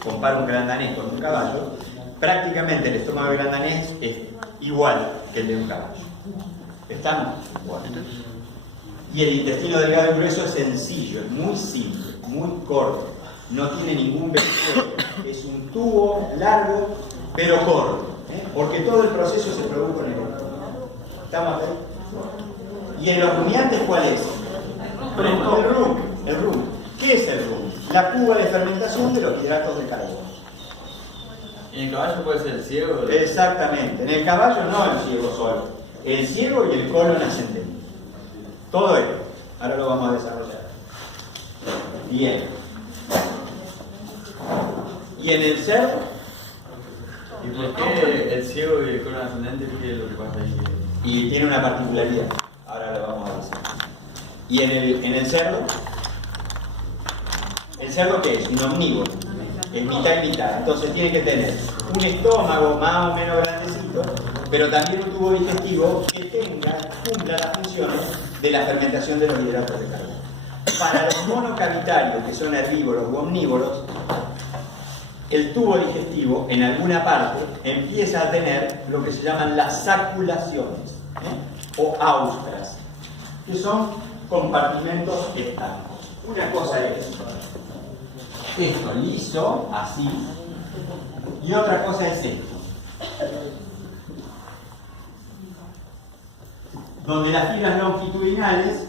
comparo un gran danés con un caballo, prácticamente el estómago del gran danés es igual que el de un caballo. ¿Estamos? Bueno. Y el intestino delgado y grueso es sencillo, es muy simple, muy corto. No tiene ningún ventrículo. Es un tubo largo, pero corto. Porque todo el proceso se produjo en el estómago. ¿Estamos ahí? ¿Y en los rumiantes cuál es? El rum. ¿Qué es el rum? La cuba de fermentación de los hidratos de carbono. ¿En el caballo puede ser el ciego? Exactamente. En el caballo no el ciego solo. El ciego y el colon ascendente. Todo esto. Ahora lo vamos a desarrollar. Bien. ¿Y en el cerdo? ¿Y por qué el ciego y el colon ascendente? ¿Qué es lo que pasa ahí? Y tiene una particularidad. Ahora lo vamos a decir. ¿Y en el cerdo? ¿El cerdo qué es? Un omnívoro. Es mitad y mitad. Entonces tiene que tener un estómago más o menos grandecito, pero también un tubo digestivo que cumpla las funciones de la fermentación de los hidratos de carbono. Para los monocavitarios, que son herbívoros u omnívoros, el tubo digestivo en alguna parte empieza a tener lo que se llaman las saculaciones o austras, que son compartimentos estáticos. Una cosa es esto liso, así, y otra cosa es esto, donde las fibras longitudinales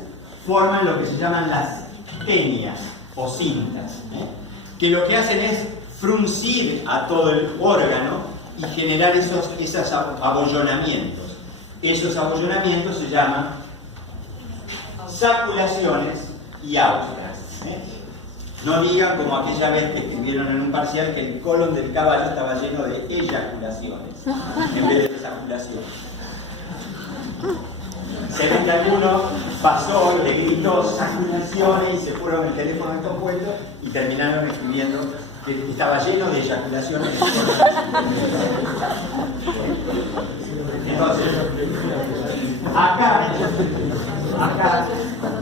forman lo que se llaman las tenias o cintas, que lo que hacen es fruncir a todo el órgano y generar esos abollonamientos. Esos abollonamientos se llaman saculaciones y austras. No digan como aquella vez que escribieron en un parcial que el colon del caballo estaba lleno de eyaculaciones en vez de saculaciones. Se ve que alguno pasó, le gritó saculaciones y se fueron el teléfono descompuesto y terminaron escribiendo que estaba lleno de eyaculaciones. Entonces, acá,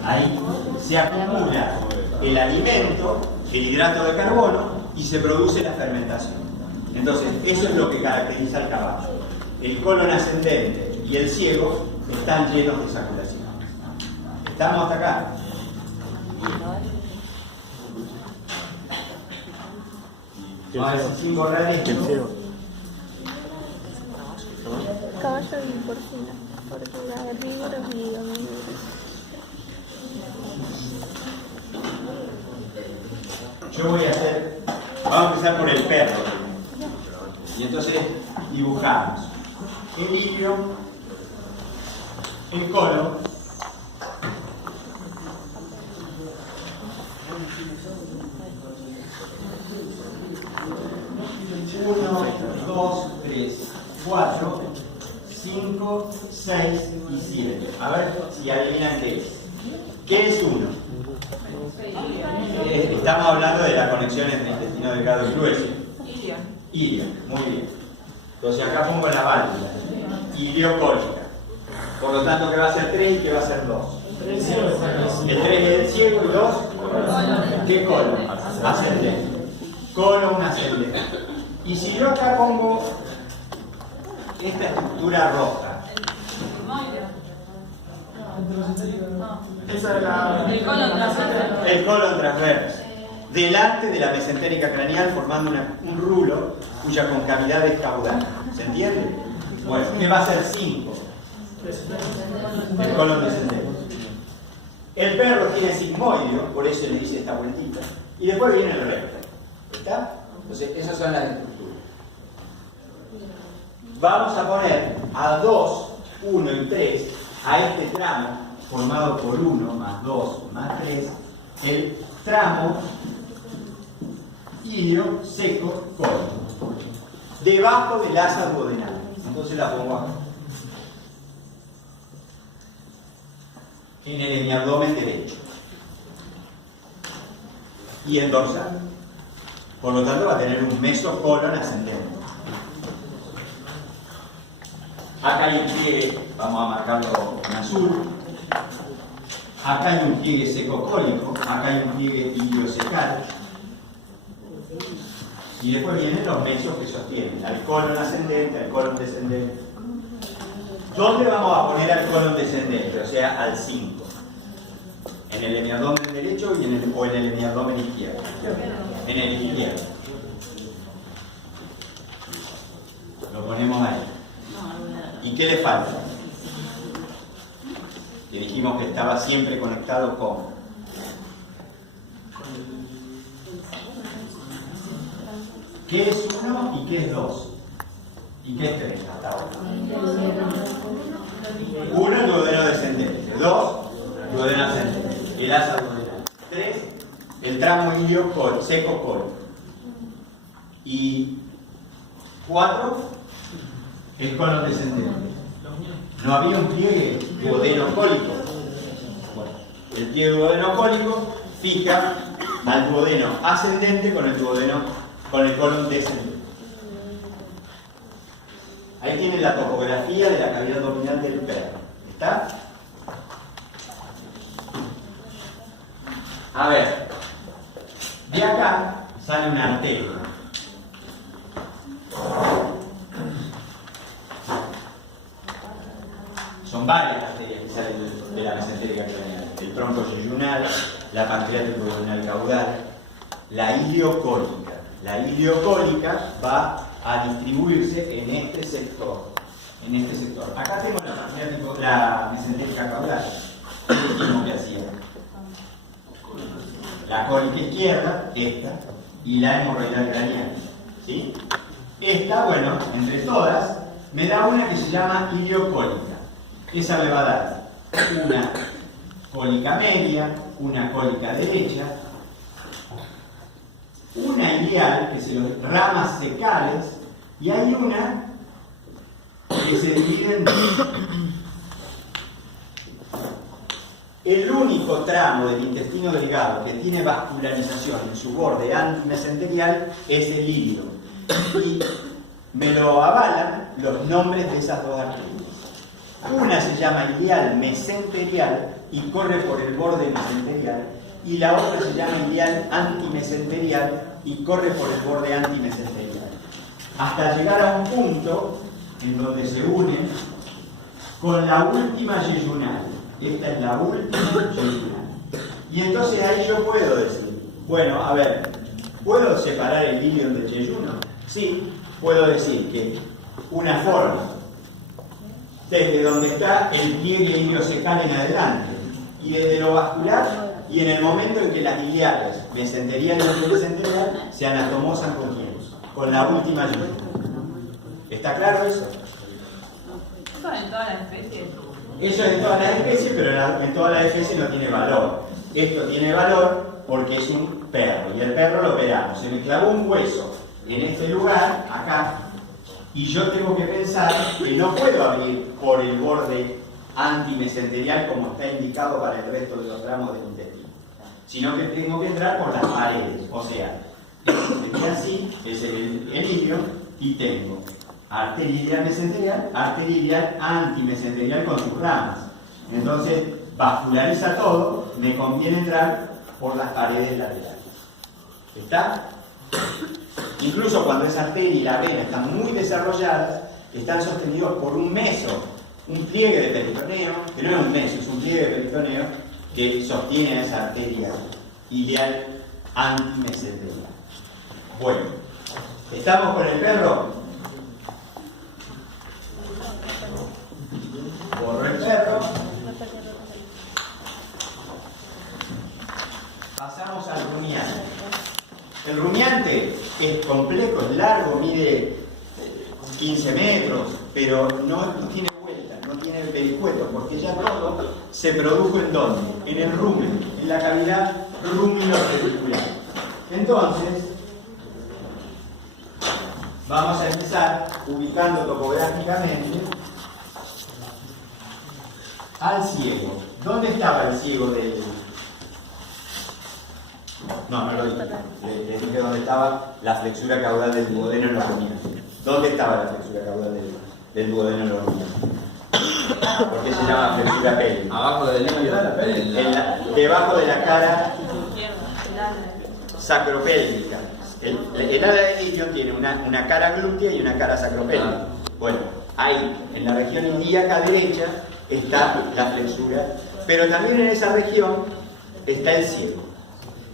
ahí, se acumula el alimento, el hidrato de carbono, y se produce la fermentación. Entonces, eso es lo que caracteriza al caballo. El colon ascendente y el ciego están llenos de saculación. ¿Estamos hasta acá? Vamos a ver si sin borrar esto. Caballo y porcina, porque la herbívoros y omnívoros. Yo voy a hacer, vamos a empezar por el perro. Y entonces dibujamos el ilio, el colon, uno, 2, 3, 4, 5, 6 y 7. A ver si adivinan qué es. ¿Qué es 1? Estamos hablando de las conexiones entre intestino delgado y grueso. Ilia, muy bien. Entonces acá pongo la válvula. Iliocólica. Por lo tanto, ¿qué va a ser 3 y qué va a ser 2? El 3 es el ciego y 2. ¿Qué colon? Ascendente. Colon ascendente. Y si yo acá pongo esta estructura roja, el colon transverso, delante de la mesentérica craneal, formando un rulo cuya concavidad es caudal. ¿Se entiende? Bueno, ¿qué va a ser 5? El colon descendente. El perro tiene sigmoideo, por eso le dice esta vueltita, y después viene el recto. ¿Está? Entonces, esas son las estructuras. Vamos a poner a 2, 1 y 3 a este tramo formado por 1 más 2 más 3, el tramo ilio seco colon, debajo del asa duodenal. Entonces la pongo acá, en el hemiabdomen derecho y el dorsal. Por lo tanto va a tener un mesocolon ascendente. Acá hay un pliegue, vamos a marcarlo en azul. Acá hay un pliegue secocólico, acá hay un pliegue iliosecal. Y después vienen los nexos que sostienen al colon ascendente, al colon descendente. ¿Dónde vamos a poner al colon descendente? O sea, al 5. ¿En el hemiabdomen derecho o en el hemiabdomen izquierdo? En el izquierdo. Lo ponemos ahí. ¿Y qué le falta? Le dijimos que estaba siempre conectado con. ¿Qué es 1 y qué es 2? ¿Y qué es 3 hasta ahora? 1, el duodeno descendente. 2, duodeno ascendente. El asa duodenal. 3, el tramo ilio seco cólico. Y 4, el colon descendente. ¿No había un pliegue duodenocólico? Bueno, el pliegue duodenocólico fija al duodeno ascendente con el colon descendente. Ahí tienen la topografía de la cavidad abdominal del perro. ¿Está? A ver, de acá sale una arteria. Son varias arterias que salen de la mesentérica craneal. El tronco yeyunal, la pancreático duodenal caudal, la iliocólica. La iliocólica va a distribuirse en este sector. Acá tengo la mesentérica caudal. ¿Qué dijimos que hacía? La cólica izquierda, esta, y la hemorroidal craneal. ¿Sí? Esta, bueno, entre todas, me da una que se llama iliocólica. Esa me va a dar una cólica media, una cólica derecha, una ilial, que son ramas secales, y hay una que se divide en dos. El único tramo del intestino delgado que tiene vascularización en su borde antimesenterial es el ilio. Y me lo avalan los nombres de esas dos arterias. Una se llama ilial mesenterial y corre por el borde mesenterial, y la otra se llama ilial antimesenterial y corre por el borde antimesenterial, hasta llegar a un punto en donde se unen con la última yeyunal. Esta es la última yeyunal. Y entonces ahí yo puedo decir, bueno, a ver, ¿puedo separar el ilion del yeyuno? Sí, puedo decir que una forma, desde donde está el pliegue iliocecal en adelante, y desde lo vascular, y en el momento en que las iliares mesenterial y antimesenterial se anatomosan con quién, con la última yeyunal. ¿Está claro eso? Eso en todas las especies. Eso es en todas las especies, pero en todas las especies no tiene valor. Esto tiene valor porque es un perro, y el perro lo operamos. Se me clavó un hueso en este lugar, acá, y yo tengo que pensar que no puedo abrir por el borde antimesenterial como está indicado para el resto de los tramos del intestino, sino que tengo que entrar por las paredes. O sea, sería así, es el ilio, y tengo arteria ilial mesenterial, arteria ilial antimesenterial con sus ramas. Entonces, vasculariza todo, me conviene entrar por las paredes laterales. ¿Está? Incluso cuando esa arteria y la vena están muy desarrolladas, están sostenidos por un meso, un pliegue de peritoneo, que no es un meso, es un pliegue de peritoneo que sostiene a esa arteria ilial antimesenterial. Bueno, ¿estamos con el perro? Borro el perro. Pasamos al rumiante. El rumiante es complejo, es largo, mide 15 metros, pero no tiene vuelta, no tiene vericuetos, porque ya todo se produjo ¿en dónde? En el rumen, en la cavidad rumino-reticular. Entonces, vamos a empezar ubicando topográficamente al ciego. ¿Dónde estaba el ciego del...? No lo dije. Le dije dónde estaba la flexura caudal del duodeno en los rumiantes. ¿Dónde estaba la flexura caudal del duodeno en los rumiantes? ¿Por qué se llama flexura pélvica? Abajo del límite. Debajo de la cara sacropélvica. El ala de ilion tiene una cara glútea y una cara sacropélvica. Bueno, Ahí, en la región ilíaca derecha, está la flexura, pero también en esa región está el ciego.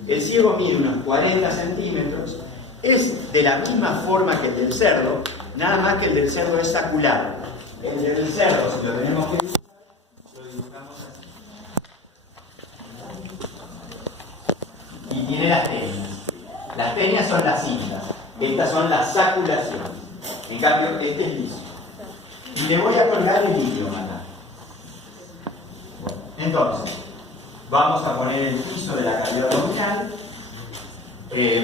El ciego mide unos 40 centímetros, es de la misma forma que el del cerdo, nada más que el del cerdo es saculado. El del cerdo, si lo tenemos que dibujar, lo dibujamos así. Y tiene las tenias. Las tenias son las cintas, estas son las saculaciones. En cambio, este es liso. Y le voy a colgar el idioma acá. Bueno, entonces, vamos a poner el piso de la cavidad abdominal.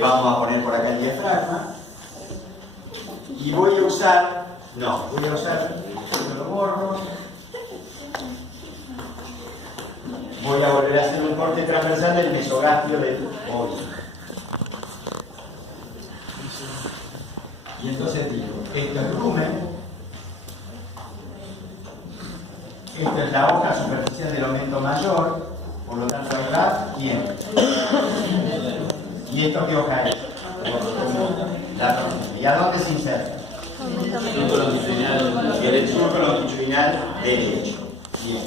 Vamos a poner por acá el diafragma. Y voy a usar, yo lo borro. Voy a volver a hacer un corte transversal del mesogastrio del oído. Y entonces digo, esto es rumen, esto es la hoja superficial del aumento mayor, por lo tanto acá tiene. ¿Y esto qué hoja es? La tornilla. ¿Y a dónde se inserta? Surco longitudinal derecho. Surco longitudinal derecho. Bien.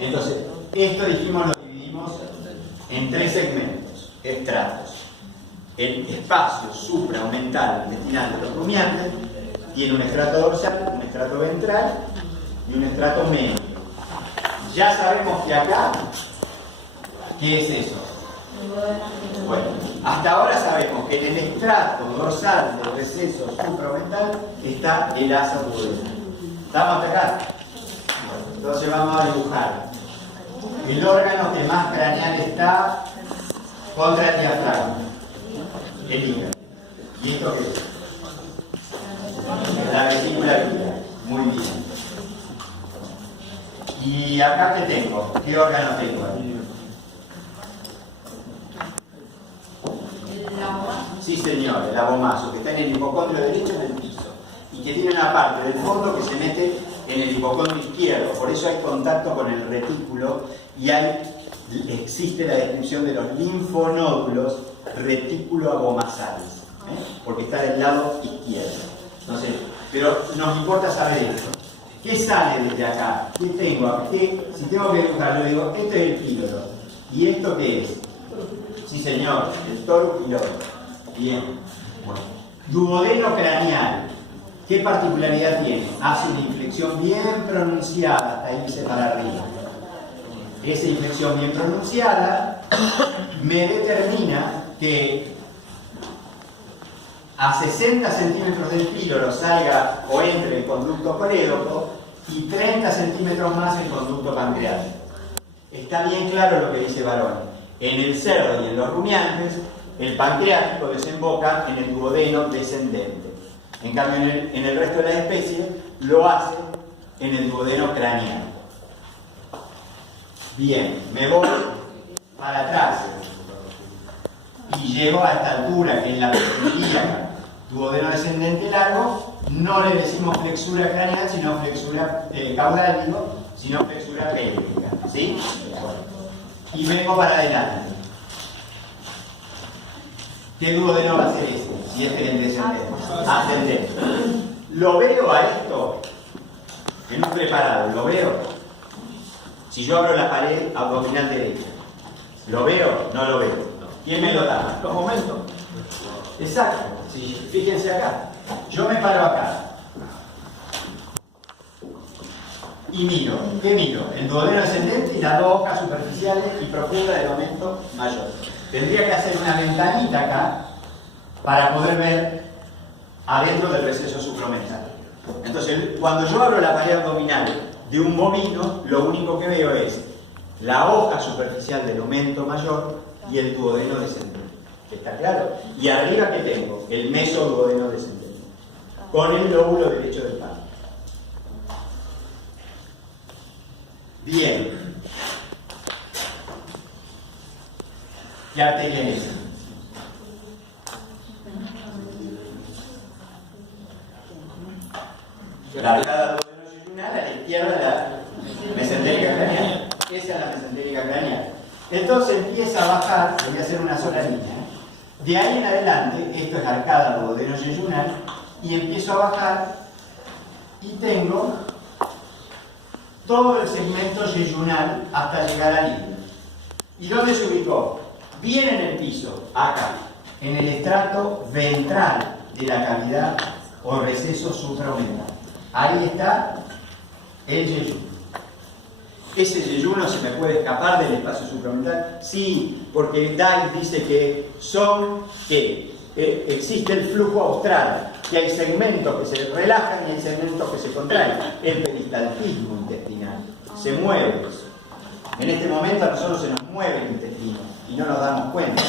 Entonces, esto dijimos lo dividimos en 3 segmentos, estratos. El espacio supraaumental intestinal de los rumiantes tiene un estrato dorsal, un estrato ventral y un estrato medio. Ya sabemos que acá, ¿qué es eso? Bueno, hasta ahora sabemos que en el estrato dorsal del receso supraaumental está el asa duodenal. ¿Estamos hasta acá? Bueno, entonces vamos a dibujar el órgano que más craneal está contra el diafragma. El hígado. ¿Y esto qué es? La vesícula biliar. Muy bien. ¿Y acá qué tengo? ¿Qué órgano tengo ahí? Sí, señor, el abomazo, que está en el hipocondrio derecho del piso y que tiene una parte del fondo que se mete en el hipocondrio izquierdo. Por eso hay contacto con el retículo y existe la descripción de los linfonódulos retículo-abomazales, porque está del lado izquierdo. Entonces, pero nos importa saber esto. ¿Qué sale desde acá? ¿Qué tengo? Si tengo que dibujarlo, digo, este es el píloro. ¿Y esto qué es? Sí, señor, el toro píloro. Bien. Bueno. Duodeno craneal. ¿Qué particularidad tiene? Hace una inflexión bien pronunciada hasta irse para arriba. Esa inflexión bien pronunciada me determina que a 60 centímetros del píloro salga o entre el conducto colédoco y 30 centímetros más el conducto pancreático. Está bien claro lo que dice Barón. En el cerdo y en los rumiantes, el pancreático desemboca en el duodeno descendente. En cambio, en el resto de las especies lo hace en el duodeno craneal. Bien, me voy para atrás y llego a esta altura, que es la ilíaca, duodeno descendente largo. No le decimos flexura craneal, sino flexura caudal, sino flexura pélvica, ¿sí? Y vengo para adelante. ¿Qué duodeno va a ser este? Si este es el descendente. Ascendente. ¿Lo veo a esto en un preparado? ¿Lo veo? Si yo abro la pared abdominal derecha, ¿lo veo? No lo veo. ¿Quién me lo da? Los momentos. Exacto. Sí, fíjense acá. Yo me paro acá. Y miro. ¿Qué miro? El duodeno ascendente y las dos hojas superficiales y profundas del aumento mayor. Tendría que hacer una ventanita acá para poder ver adentro del receso supramental. Entonces, cuando yo abro la pared abdominal de un bovino, lo único que veo es la hoja superficial del aumento mayor y el duodeno descendente. ¿Está claro? Y arriba, ¿qué tengo? El mesoduodeno descendente, con el lóbulo derecho del páncreas. Bien. ¿Qué arteria es esa? La arcada duodeno-yeyunal, a la izquierda la mesentérica craneal. Esa es la mesentérica craneal. Entonces empieza a bajar, le voy a hacer una sola línea. De ahí en adelante, esto es arcada duodeno-yeyunal, y empiezo a bajar y tengo todo el segmento yeyunal hasta llegar al hilo. ¿Y dónde se ubicó? Bien en el piso, acá, en el estrato ventral de la cavidad o receso supraomental. Ahí está el yeyuno. ¿Ese yeyuno se me puede escapar del espacio supraomental? Sí, porque Dye dice que existe el flujo austral, que hay segmentos que se relajan y hay segmentos que se contraen. El peristaltismo intestinal se mueve eso. En este momento a nosotros se nos mueve el intestino y no nos damos cuenta.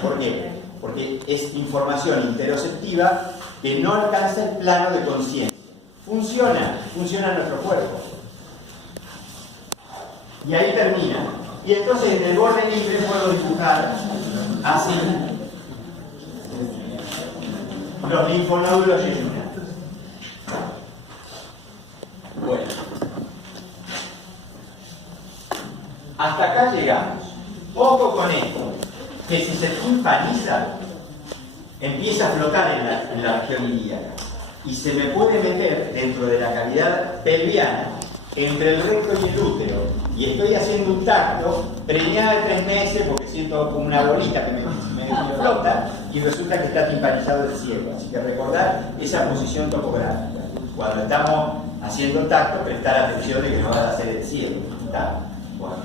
¿Por qué? Porque es información interoceptiva que no alcanza el plano de conciencia. Funciona nuestro cuerpo. Y ahí termina. Y entonces en el borde libre puedo dibujar así los linfonódulos yeyunales. Bueno. Hasta acá llegamos. Ojo con esto, que si se timpaniza, empieza a flotar en la región ilíaca y se me puede meter dentro de la cavidad pelviana, entre el recto y el útero, y estoy haciendo un tacto, preñada de 3 meses, porque siento como una bolita que me flota, y resulta que está timpanizado el cielo. Así que recordar esa posición topográfica. Cuando estamos haciendo tacto, prestar atención de que no vas a hacer el cielo. ¿Está? Bueno.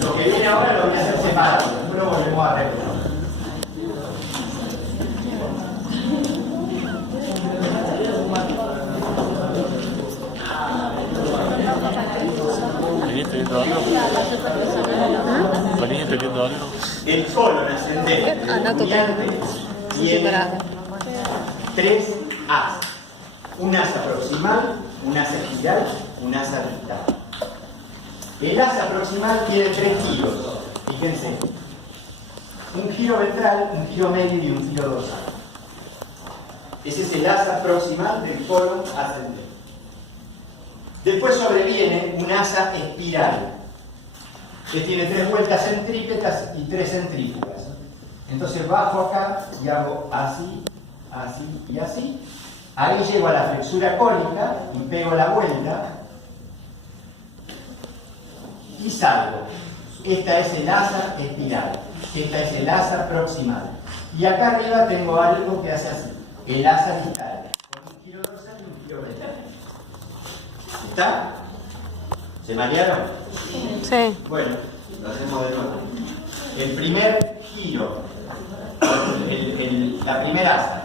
Lo que viene ahora lo voy a hacer separado, después lo volvemos a repetir. El colon ascendente tiene 3 asas. Un asa proximal, un asa espiral, un asa distal. El asa proximal tiene 3 giros. Fíjense. Un giro ventral, un giro medio y un giro dorsal. Ese es el asa proximal del colon ascendente. Después sobreviene un asa espiral, que tiene 3 vueltas centrípetas y 3 centrífugas. Entonces bajo acá y hago así, así y así. Ahí llego a la flexura cónica y pego la vuelta y salgo. Esta es el asa espiral, esta es el asa proximal. Y acá arriba tengo algo que hace así, el asa distal, con un giro dorsal y un giro ventral. ¿Está? ¿Se marearon? Sí. Bueno, lo hacemos de nuevo. El primer giro, la primera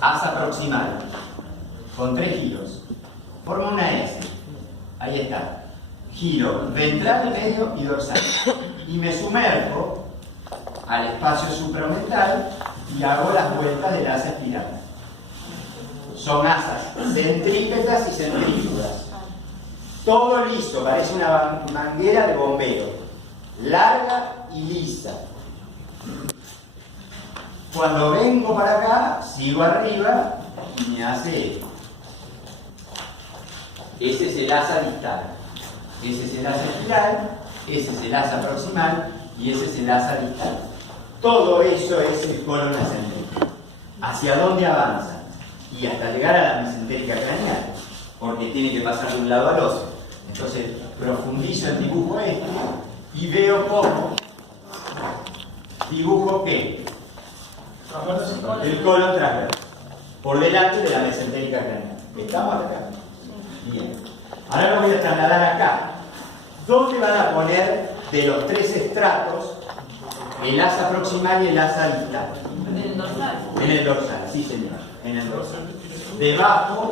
asa proximal, con 3 giros, forma una S. Ahí está. Giro ventral, medio y dorsal. Y me sumerjo al espacio supraomental y hago las vueltas del asa espiral. Son asas centrípetas y centrífugas. Todo liso, parece una manguera de bombero. Larga y lisa. Cuando vengo para acá, sigo arriba y me hace esto. Ese es el asa distal. Ese es el asa espiral, ese es el asa proximal y ese es el asa distal. Todo eso es el colon ascendente. ¿Hacia dónde avanza? Y hasta llegar a la mesentérica craneal, porque tiene que pasar de un lado al otro. Entonces profundizo el dibujo este y veo cómo dibujo ¿qué? El colon transverso, por delante de la mesentérica craneal. ¿Estamos acá? Bien. Ahora lo voy a trasladar acá. ¿Dónde van a poner de los 3 estratos el asa proximal y el asa distal? En el dorsal. En el dorsal, sí señor, en el dorsal. Debajo,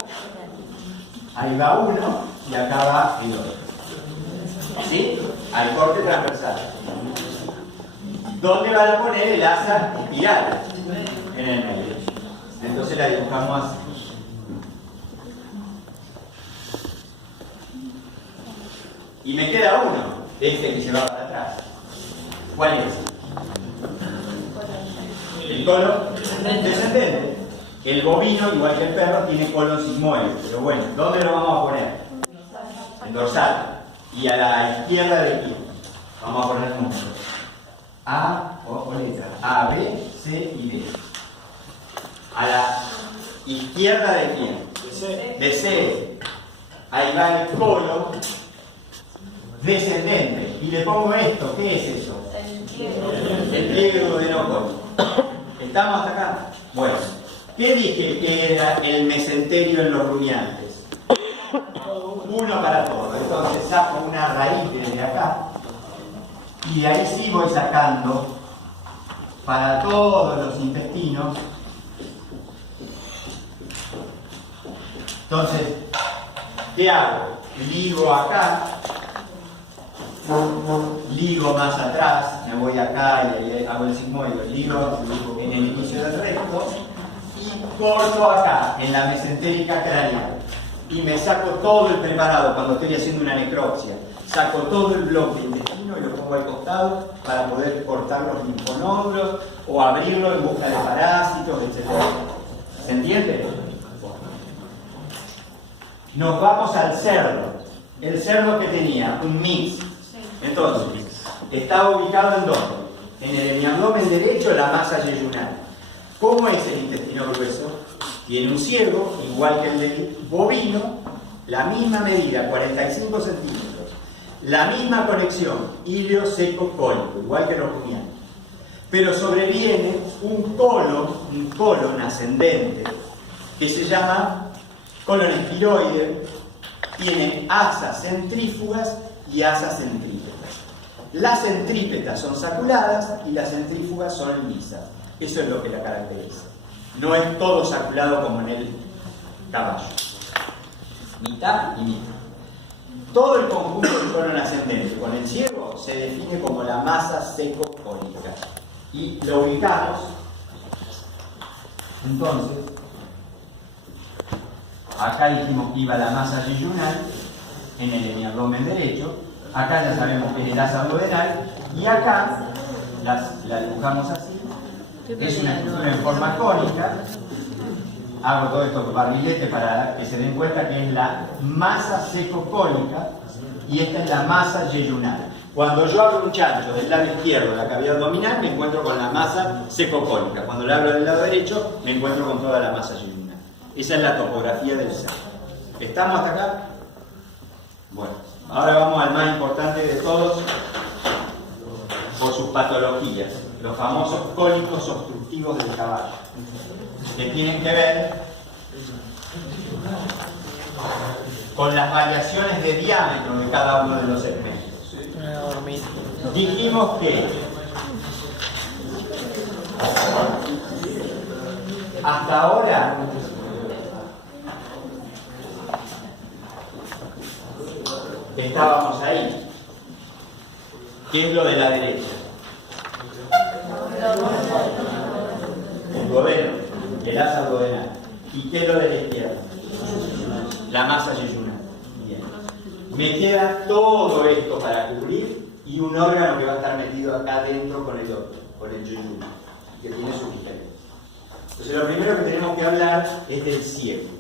ahí va uno y acá va el otro. ¿Sí? Hay corte transversal. ¿Dónde van a poner el asa espiral? En el medio. Entonces la dibujamos así. Y me queda uno, este que se va para atrás. ¿Cuál es? El colon descendente. El bovino, igual que el perro, tiene colon sigmoide. Pero bueno, ¿dónde lo vamos a poner? El dorsal. Y a la izquierda de aquí. Vamos a poner números. A, o letra. A, B, C, C y D. A la izquierda de quién? De C. Ahí va el colo descendente. Y le pongo esto. ¿Qué es eso? El pliegue duodenocónico. ¿Estamos hasta acá? Bueno, ¿qué dije que era el mesenterio en los rumiantes? Uno para todo. Entonces saco una raíz desde acá y de ahí sí voy sacando para todos los intestinos. Entonces, ¿qué hago? Ligo acá, ligo más atrás, me voy acá y ahí hago el sigmoide, ligo en el inicio del recto y corto acá, en la mesentérica craneal. Y me saco todo el preparado cuando estoy haciendo una necropsia. Saco todo el bloque intestino y lo pongo al costado para poder cortar los linfonodos o abrirlo en busca de parásitos, etc. ¿Se entiende? Nos vamos al cerdo. El cerdo que tenía un mix. Entonces, estaba ubicado en dónde? En el hemiabdomen derecho, la masa yeyunal. ¿Cómo es el intestino grueso? Tiene un ciego, igual que el del bovino, la misma medida, 45 centímetros. La misma conexión, ilio seco cólico, igual que los rumiantes. Pero sobreviene un colon ascendente, que se llama colon espiroide, tiene asas centrífugas y asas centrípetas. Las centrípetas son saculadas y las centrífugas son lisas. Eso es lo que la caracteriza. No es todo saculado como en el caballo. Mitad y mitad. Todo el conjunto del colon ascendente con el ciego se define como la masa seco-cólica. Y lo ubicamos. Entonces, acá dijimos que iba la masa yeyunal en el hemiabdomen derecho. Acá ya sabemos que es el asa duodenal. Y acá la dibujamos así. Es una estructura en forma cónica. Hago todo esto con barrilete para que se den cuenta que es la masa seco-cólica y esta es la masa yeyunal. Cuando yo abro un chancho del lado izquierdo de la cavidad abdominal, me encuentro con la masa seco-cólica. Cuando la abro del lado derecho, me encuentro con toda la masa yeyunal. Esa es la topografía del ser. ¿Estamos hasta acá? Bueno, ahora vamos al más importante de todos por sus patologías, los famosos cólicos obstructivos del caballo, que tienen que ver con las variaciones de diámetro de cada uno de los segmentos. Dijimos que hasta ahora estábamos ahí. ¿Qué es lo de la derecha? El duodeno, el asa duodenal. ¿Y qué es lo de la izquierda? La masa yeyunal. Bien. Me queda todo esto para cubrir y un órgano que va a estar metido acá dentro con el otro, con el yeyunal, que tiene su diferencia. Entonces lo primero que tenemos que hablar es del ciego.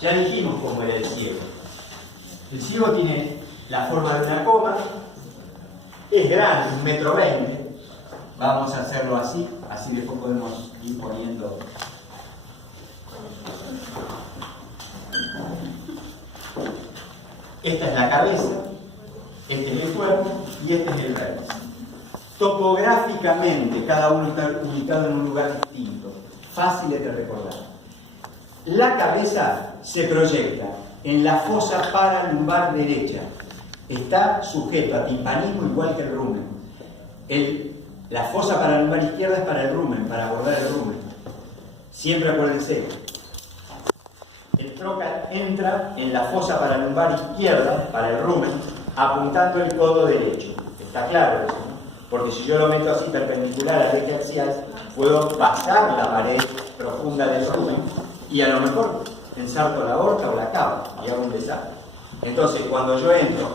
Ya dijimos cómo era el ciego. El ciego tiene la forma de una coma, es grande, 1,20 m. Vamos a hacerlo así después podemos ir poniendo. Esta es la cabeza, este es el cuerpo y este es el resto. Topográficamente, cada uno está ubicado en un lugar distinto, fáciles de recordar. La cabeza se proyecta en la fosa paralumbar derecha. Está sujeto a timpanismo igual que el rumen. La fosa paralumbar izquierda es para el rumen, para abordar el rumen. Siempre acuérdense. El trócar entra en la fosa paralumbar izquierda, para el rumen, apuntando el codo derecho. ¿Está claro eso? Porque si yo lo meto así perpendicular al eje axial, puedo pasar la pared profunda del rumen y a lo mejor ensarto la aorta o la cava y hago un desastre. Entonces, cuando yo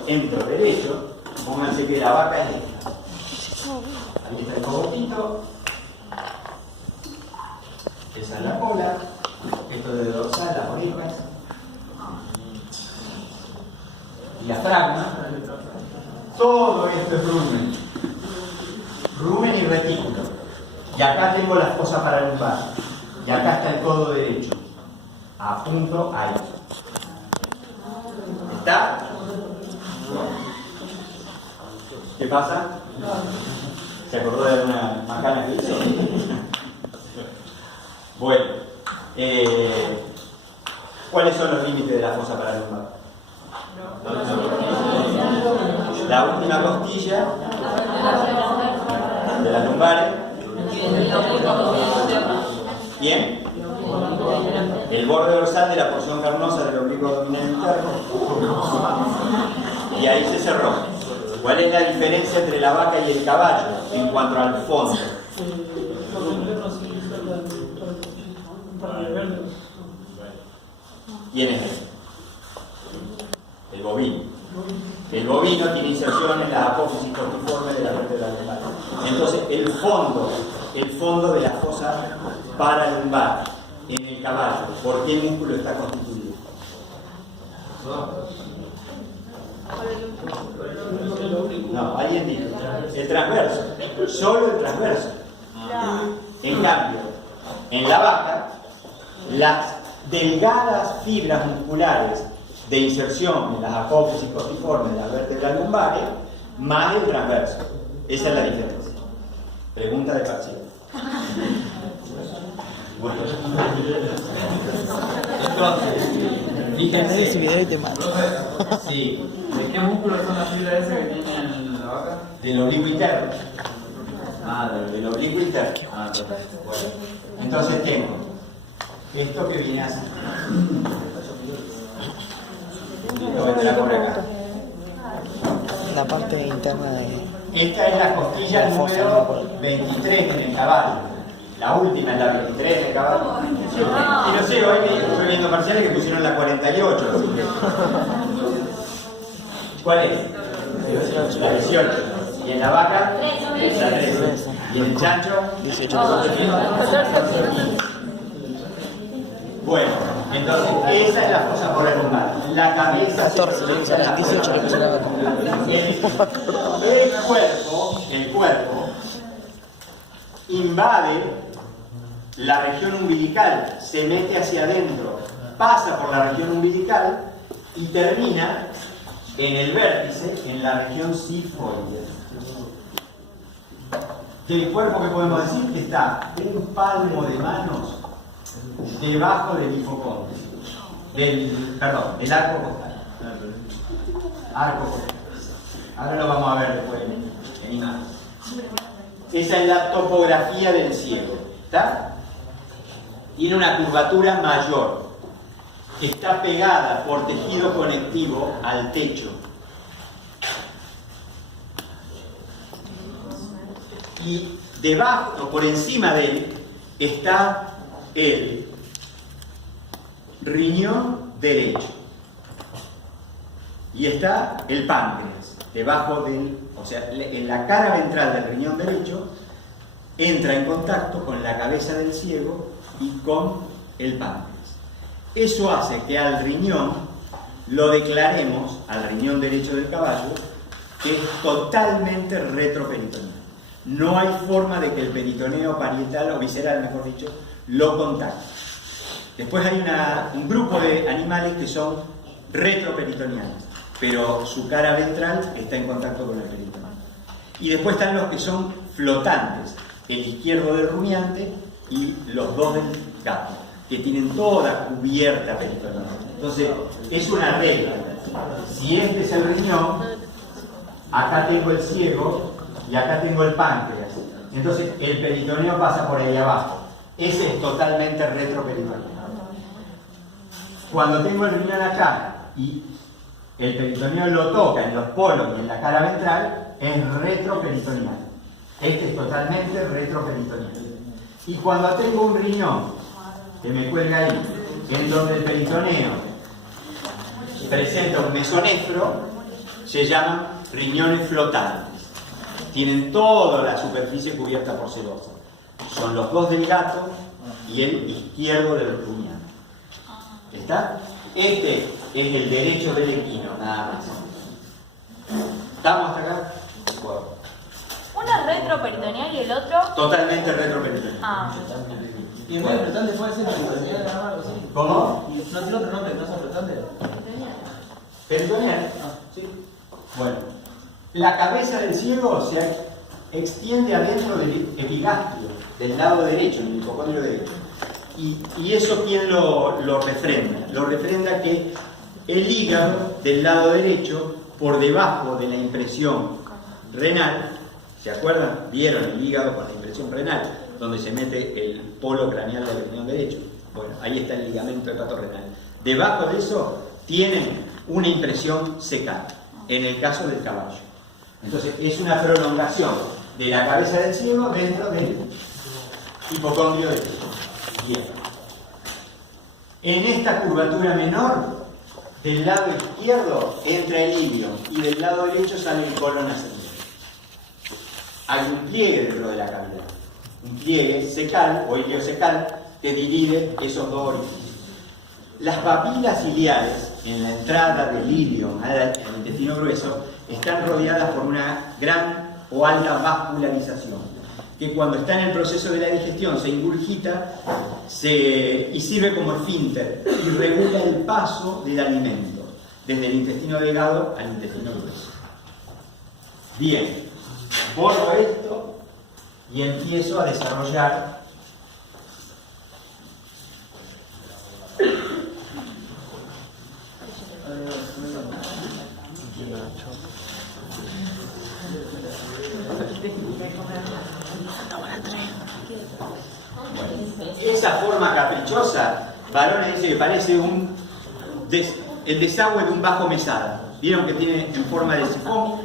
entro derecho, pónganse que la vaca es esta. Ahí está el cogotito. Esa es la cola. Esto de dorsal, las orejas. Diafragma. Todo esto es rumen. Rumen y retículo. Y acá tengo la fosa paralumbar. Y acá está el codo derecho. Apunto ahí. ¿Está? ¿Qué pasa? ¿Se acordó de alguna macana que hizo? Bueno, ¿cuáles son los límites de la fosa paralumbar? La última costilla de las lumbares. Bien. El borde dorsal de la porción carnosa del oblicuo abdominal interno. Y ahí se cerró. ¿Cuál es la diferencia entre la vaca y el caballo en cuanto al fondo? ¿Quién es ese? El bovino. El bovino tiene inserción en la apófisis cortiforme de la vértebra lumbar. Entonces, el fondo de la fosa paralumbar en el caballo, ¿por qué músculo está constituido? No, alguien dijo. El transverso. Solo el transverso. En cambio, en la vaca, las delgadas fibras musculares de inserción en las apófisis cortiformes de las vértebras lumbares, más el transverso. Esa es la diferencia. Pregunta de parcial. Bueno. Entonces, ese video y te mato. Sí. ¿De qué músculos son las fibras esas que tienen la vaca? Del oblicuo interno. Ah, Del oblicuo interno. Ah, perfecto. Bueno, entonces tengo esto que viene así. Lo vendrá por acá. La parte interna de... Esta es la costilla número 23 en el caballo. La última es la 23 en el caballo. Y no sé, hoy estuve viendo parciales que pusieron la 48. Así que... ¿Cuál es? La 18. ¿Y en la vaca? La 13. ¿Y en el chancho? 18. Bueno, entonces esa es la fosa paralumbar. La cabeza 14, le puse la 18, le puse la vaca. El cuerpo invade la región umbilical, se mete hacia adentro, pasa por la región umbilical y termina en el vértice, en la región cifoide. Del cuerpo, que podemos decir que está un palmo de manos debajo del hipocondrio, del arco costal. Arco costal. Ahora lo vamos a ver después en imagen. Esa es la topografía del ciego. ¿Está? Tiene una curvatura mayor, que está pegada por tejido conectivo al techo. Y debajo, o por encima de él, está el riñón derecho. Y está el páncreas, debajo del, o sea, en la cara ventral del riñón derecho, entra en contacto con la cabeza del ciego y con el páncreas. Eso hace que al riñón lo declaremos, al riñón derecho del caballo, que es totalmente retroperitoneal. No hay forma de que el peritoneo parietal o visceral, mejor dicho, lo contacte. Después hay un grupo de animales que son retroperitoneales, pero su cara ventral está en contacto con el peritoneo. Y después están los que son flotantes, el izquierdo del rumiante y los dos del gato, que tienen toda cubierta peritoneal. Entonces, es una regla. Si este es el riñón, acá tengo el ciego y acá tengo el páncreas. Entonces, el peritoneo pasa por ahí abajo. Ese es totalmente retroperitoneal. Cuando tengo el riñón acá y el peritoneo lo toca en los polos y en la cara ventral, es retroperitoneal. Este es totalmente retroperitoneal. Y cuando tengo un riñón que me cuelga ahí, en donde el peritoneo presenta un mesonefro, se llaman riñones flotantes. Tienen toda la superficie cubierta por sedosa. Son los dos del gato y el izquierdo del rumiante. ¿Está? Este es el derecho del equino, nada más. ¿Estamos hasta acá? Bueno. Una retroperitoneal y el otro. Totalmente retroperitoneal. Ah, ¿Y en vez de flotante puede ser peritoneal o algo así? ¿Cómo? ¿No tiene otro nombre que no sea flotante? Peritoneal. Sí. Bueno, la cabeza del ciego se extiende adentro del epigastrio, del lado derecho, del hipocondrio derecho. Y eso, ¿quién lo refrenda? Lo refrenda que el hígado del lado derecho, por debajo de la impresión renal, ¿se acuerdan? ¿Vieron el hígado con la impresión renal? Donde se mete el polo craneal del riñón derecho. Bueno, ahí está el ligamento hepatorenal. Debajo de eso tienen una impresión secal, en el caso del caballo. Entonces, es una prolongación de la cabeza del ciego dentro del hipocondrio derecho. Bien. En esta curvatura menor, del lado izquierdo entra el ilion y del lado derecho sale el colon ascendente. Hay un pliegue dentro de la cavidad, un pliegue secal o iliosecal que divide esos dos orificios. Las papilas ciliares en la entrada del ilion al intestino grueso están rodeadas por una gran o alta vascularización, que cuando está en el proceso de la digestión se ingurgita y sirve como esfínter y regula el paso del alimento desde el intestino delgado al intestino grueso. Bien, borro esto y empiezo a desarrollar esa forma caprichosa. Varone dice que parece el desagüe de un bajo mesada. ¿Vieron que tiene en forma de sifón?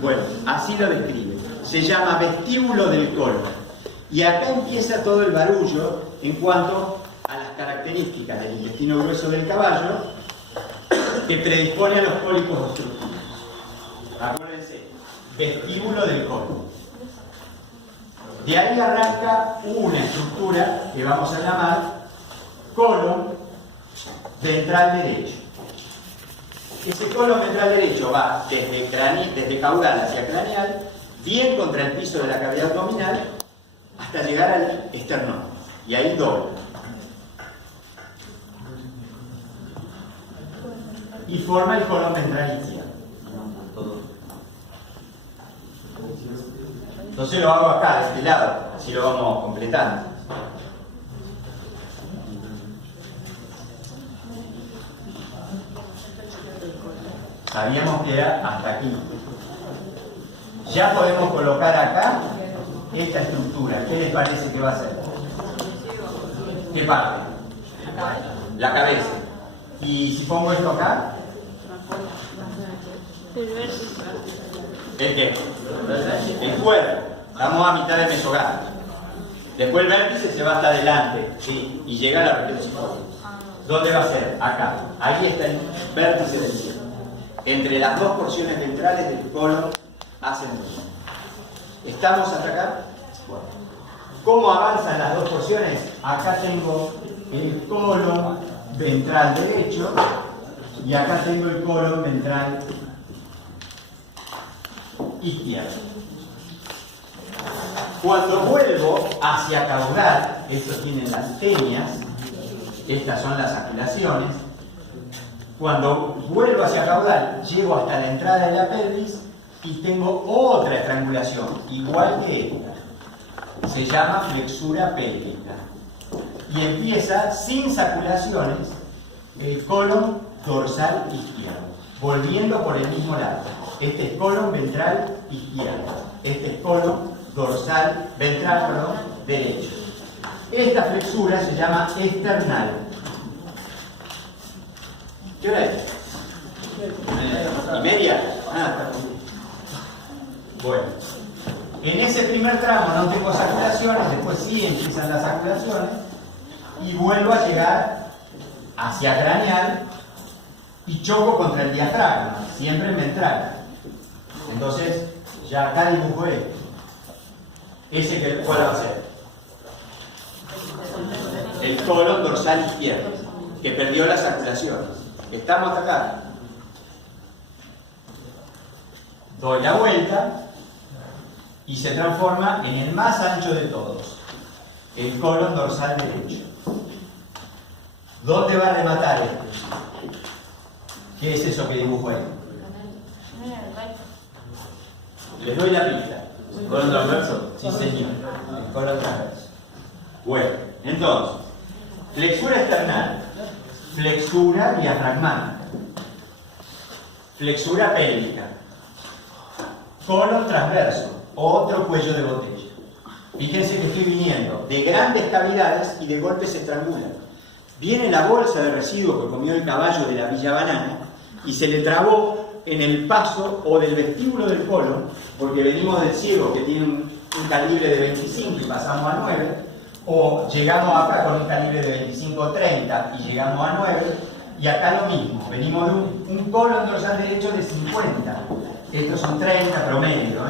Bueno, así lo describe. Se llama vestíbulo del colon. Y acá empieza todo el barullo en cuanto a las características del intestino grueso del caballo que predispone a los cólicos obstructivos. Acuérdense, vestíbulo del colon. De ahí arranca una estructura que vamos a llamar colon ventral derecho. Ese colon ventral derecho va desde caudal hacia craneal, bien contra el piso de la cavidad abdominal, hasta llegar al esternón. Y ahí dobla. Y forma el colon ventral izquierdo. Entonces lo hago acá, de este lado, así lo vamos completando. Sabíamos que era hasta aquí. Ya podemos colocar acá esta estructura. ¿Qué les parece que va a ser? ¿Qué parte? La cabeza. ¿Y si pongo esto acá? ¿El qué? El cuerpo. Estamos a mitad de mesogamia. Después el vértice se va hasta adelante, ¿sí? Y llega a la región psicótica. ¿Dónde va a ser? Acá. Ahí está el vértice del cielo. Entre las dos porciones ventrales del colon ascendente. ¿Estamos hasta acá? Bueno. ¿Cómo avanzan las dos porciones? Acá tengo el colon ventral derecho y acá tengo el colon ventral izquierdo. Cuando vuelvo hacia caudal, estos tienen las tenias, estas son las aculaciones. Cuando vuelvo hacia caudal, llego hasta la entrada de la pelvis y tengo otra estrangulación, igual que esta. Se llama flexura pélvica. Y empieza sin saculaciones el colon dorsal izquierdo, volviendo por el mismo lado. Este es colon ventral izquierdo. Este es colon dorsal, ventral, perdón, derecho. Esta flexura se llama esternal. ¿Qué hora es? ¿Y media? Ah, bueno. En ese primer tramo no tengo saculaciones, después sí empiezan las saculaciones y vuelvo a llegar hacia craneal y choco contra el diafragma, siempre en ventral. Entonces, ya acá dibujo esto. ¿Ese cuál va a ser? El colon dorsal izquierdo, que perdió las saculaciones. Estamos hasta acá. Doy la vuelta y se transforma en el más ancho de todos, el colon dorsal derecho. ¿Dónde va a rematar este? ¿Qué es eso que dibujo ahí? Les doy la pista. ¿Colon transverso? Sí, señor. El colon transverso. Bueno, entonces, flexura external, flexura diafragmática, flexura pélvica, colon transverso, otro cuello de botella. Fíjense que estoy viniendo de grandes cavidades y de golpe se estrangula. Viene la bolsa de residuos que comió el caballo de la Villa Banana y se le trabó en el paso o del vestíbulo del colon, porque venimos del ciego que tiene un calibre de 25 y pasamos a 9, o llegamos acá con un calibre de 25-30 y llegamos a 9, y acá lo mismo, venimos de un colon dorsal derecho de 50, estos son 30 promedio,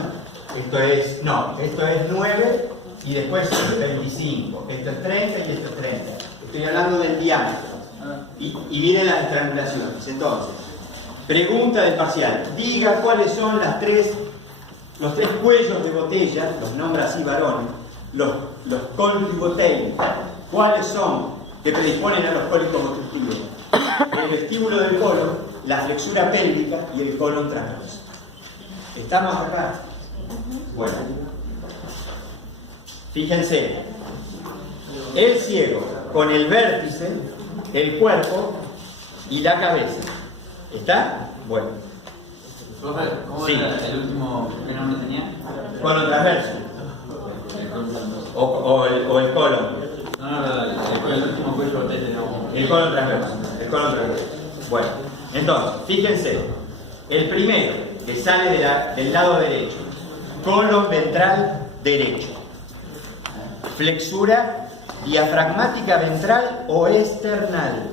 esto es 9 y después 25, esto es 30 y esto es 30, estoy hablando del diámetro, y vienen las estrangulaciones. Entonces, pregunta del parcial, diga cuáles son los tres cuellos de botella, los nombra así varones, los colibotei, cuáles son que predisponen a los cólicos obstructivos. El vestíbulo del colon, la flexura pélvica y el colon transverso. ¿Estamos acá? Bueno, fíjense, el ciego con el vértice, el cuerpo y la cabeza. ¿Está? Bueno. Profe, ¿cómo Sí. era el último que nombre tenía? Colon transverso. El colon transverso. O el colon. No, el último cuello botella, digamos. El colon transverso. El colon transverso. Bueno, entonces, fíjense. El primero que sale del lado derecho. Colon ventral derecho. Flexura diafragmática ventral o external.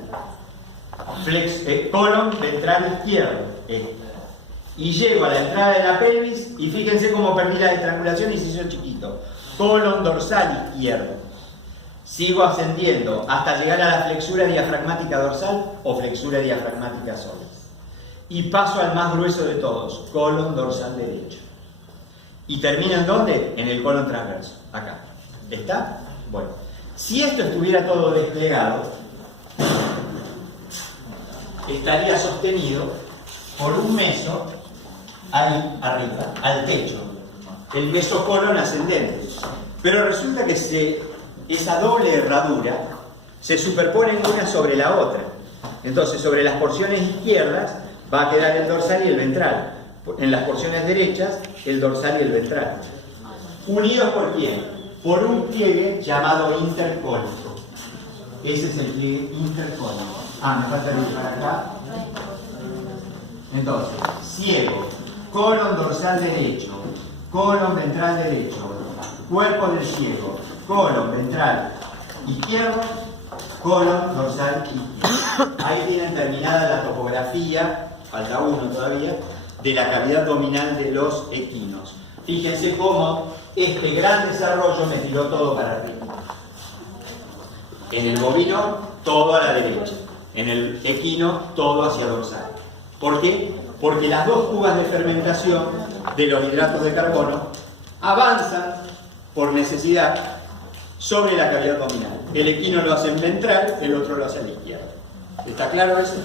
Colon ventral izquierdo. Y llego a la entrada de la pelvis y fíjense cómo perdí la estrangulación y se hizo chiquito. Colon dorsal izquierdo. Sigo ascendiendo hasta llegar a la flexura diafragmática dorsal o flexura diafragmática solis. Y paso al más grueso de todos, colon dorsal derecho. ¿Y termina en dónde? En el colon transverso, acá. ¿Está? Bueno, si esto estuviera todo desplegado, estaría sostenido por un meso ahí arriba, al techo, el mesocolon ascendente. Pero resulta que esa doble herradura se superponen una sobre la otra. Entonces, sobre las porciones izquierdas va a quedar el dorsal y el ventral. En las porciones derechas, el dorsal y el ventral. ¿Unidos por quién? Por un pliegue llamado intercólico. Ese es el pliegue intercólico. Me falta dibujar acá. Entonces, ciego, colon dorsal derecho, colon ventral derecho, cuerpo del ciego, colon ventral izquierdo, colon dorsal izquierdo. Ahí tienen terminada la topografía, falta uno todavía, de la cavidad abdominal de los equinos. Fíjense cómo este gran desarrollo me tiró todo para arriba. En el bovino, todo a la derecha. En el equino, todo hacia dorsal. ¿Por qué? Porque las dos cubas de fermentación de los hidratos de carbono avanzan por necesidad sobre la cavidad abdominal. El equino lo hace en ventral, el otro lo hace a la izquierda. ¿Está claro eso?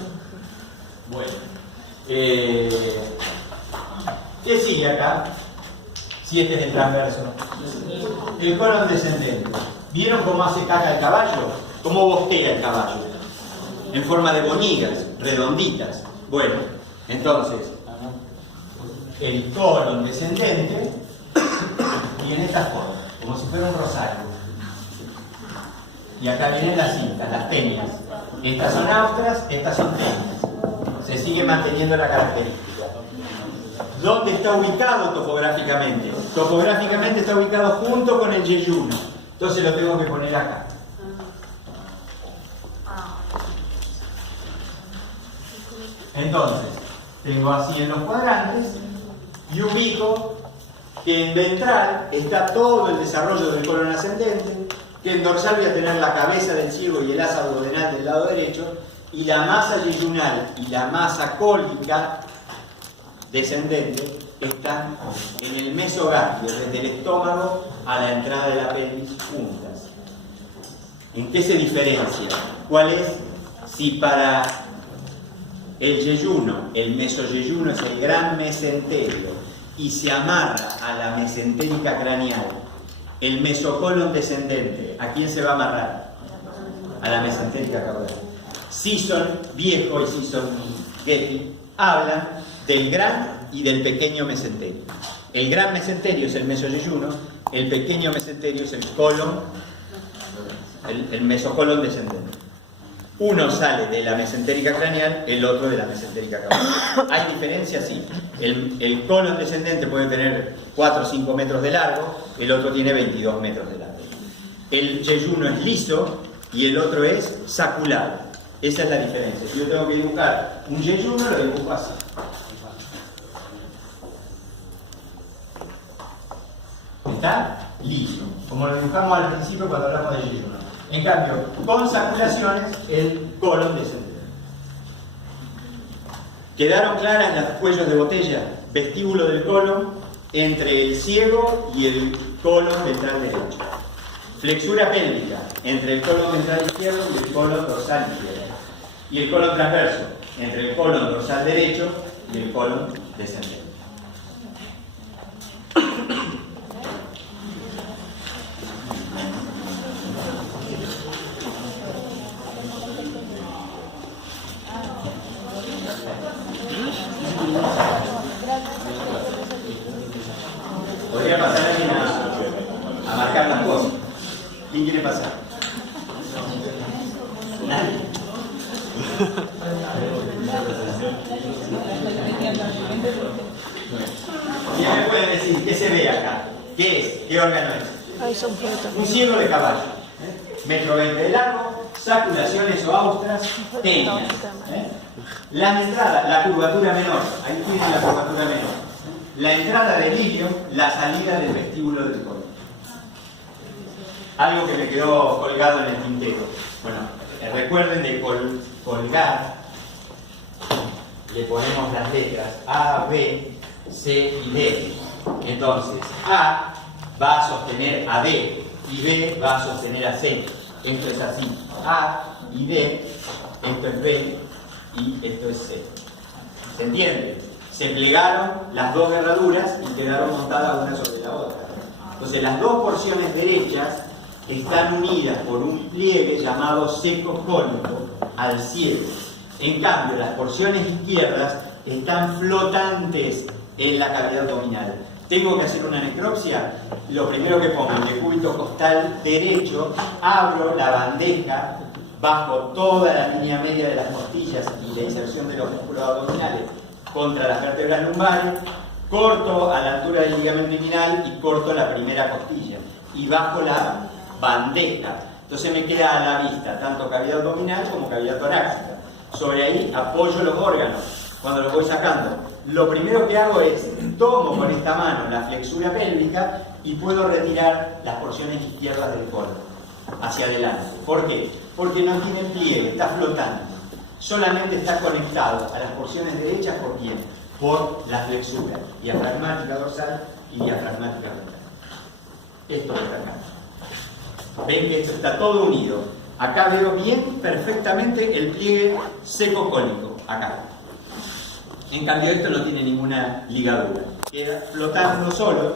Bueno. ¿Qué sigue acá? Si este es el transverso. El colon descendente. ¿Vieron cómo hace caca el caballo? ¿Cómo bosquea el caballo? En forma de boñigas, redonditas. Bueno, entonces, el colon descendente tiene esta forma, como si fuera un rosario. Y acá vienen las cintas, las peñas. Estas son austras, estas son peñas. Se sigue manteniendo la característica. ¿Dónde está ubicado topográficamente? Topográficamente está ubicado junto con el yeyuno. Entonces lo tengo que poner acá. Entonces, tengo así en los cuadrantes y ubico que en ventral está todo el desarrollo del colon ascendente, que en dorsal voy a tener la cabeza del ciego y el asa abdominal del lado derecho, y la masa yeyunal y la masa cólica descendente están en el mesogastrio, desde el estómago a la entrada de la pelvis juntas. ¿En qué se diferencia? ¿Cuál es? Si para el yeyuno, el mesoyeyuno es el gran mesenterio y se amarra a la mesentérica craneal, el mesocolon descendente, ¿a quién se va a amarrar? A la mesentérica caudal. Sisson, Viejo y Sisson Getty hablan del gran y del pequeño mesenterio. El gran mesenterio es el mesoyeyuno, el pequeño mesenterio es el colon, el mesocolon descendente. Uno sale de la mesentérica craneal, el otro de la mesentérica caudal. ¿Hay diferencias? Sí. El colon descendente puede tener 4 o 5 metros de largo, el otro tiene 22 metros de largo. El yeyuno es liso y el otro es saculado. Esa es la diferencia. Si yo tengo que dibujar un yeyuno, lo dibujo así. Está liso, como lo dibujamos al principio cuando hablamos de yeyuno. En cambio, con saculaciones, el colon descendente. ¿Quedaron claras las cuellos de botella? Vestíbulo del colon entre el ciego y el colon ventral derecho. Flexura pélvica entre el colon ventral izquierdo y el colon dorsal izquierdo. Y el colon transverso entre el colon dorsal derecho y el colon descendente. Podría pasar alguien a marcar las cosas. ¿Quién quiere pasar? ¿Nadie? ¿Quién me puede decir qué se ve acá? ¿Qué es? ¿Qué órgano es? Ahí son frutas. Un ciego de caballo. Metro 20 de largo, saculaciones o austras, tenias. La entrada, la curvatura menor. Ahí tienen la curvatura menor. La entrada del ilium, la salida del vestíbulo del colon. Algo que me quedó colgado en el tintero. Bueno, recuerden de colgar, le ponemos las letras A, B, C y D. Entonces, A va a sostener a B y B va a sostener a C. Esto es así. A y D, esto es B y esto es C. ¿Se entiende? Se plegaron las dos herraduras y quedaron montadas una sobre la otra. Entonces las dos porciones derechas están unidas por un pliegue llamado seco cónico al cielo. En cambio, las porciones izquierdas están flotantes en la cavidad abdominal. Tengo que hacer una necropsia. Lo primero que pongo, el decúbito costal derecho, abro la bandeja bajo toda la línea media de las costillas y la inserción de los músculos abdominales contra las vértebras lumbares, corto a la altura del ligamento inguinal y corto la primera costilla y bajo la bandeja. Entonces me queda a la vista tanto cavidad abdominal como cavidad torácica. Sobre ahí apoyo los órganos cuando los voy sacando. Lo primero que hago es tomo con esta mano la flexura pélvica y puedo retirar las porciones izquierdas del colon hacia adelante. ¿Por qué? Porque no tiene pliegue, está flotando. Solamente está conectado a las porciones derechas. ¿Por quién? Por la flexura diafragmática dorsal y diafragmática ventral. Esto está acá. Ven que esto está todo unido. Acá veo bien perfectamente el pliegue seco cónico. Acá. En cambio esto no tiene ninguna ligadura. Queda flotando solo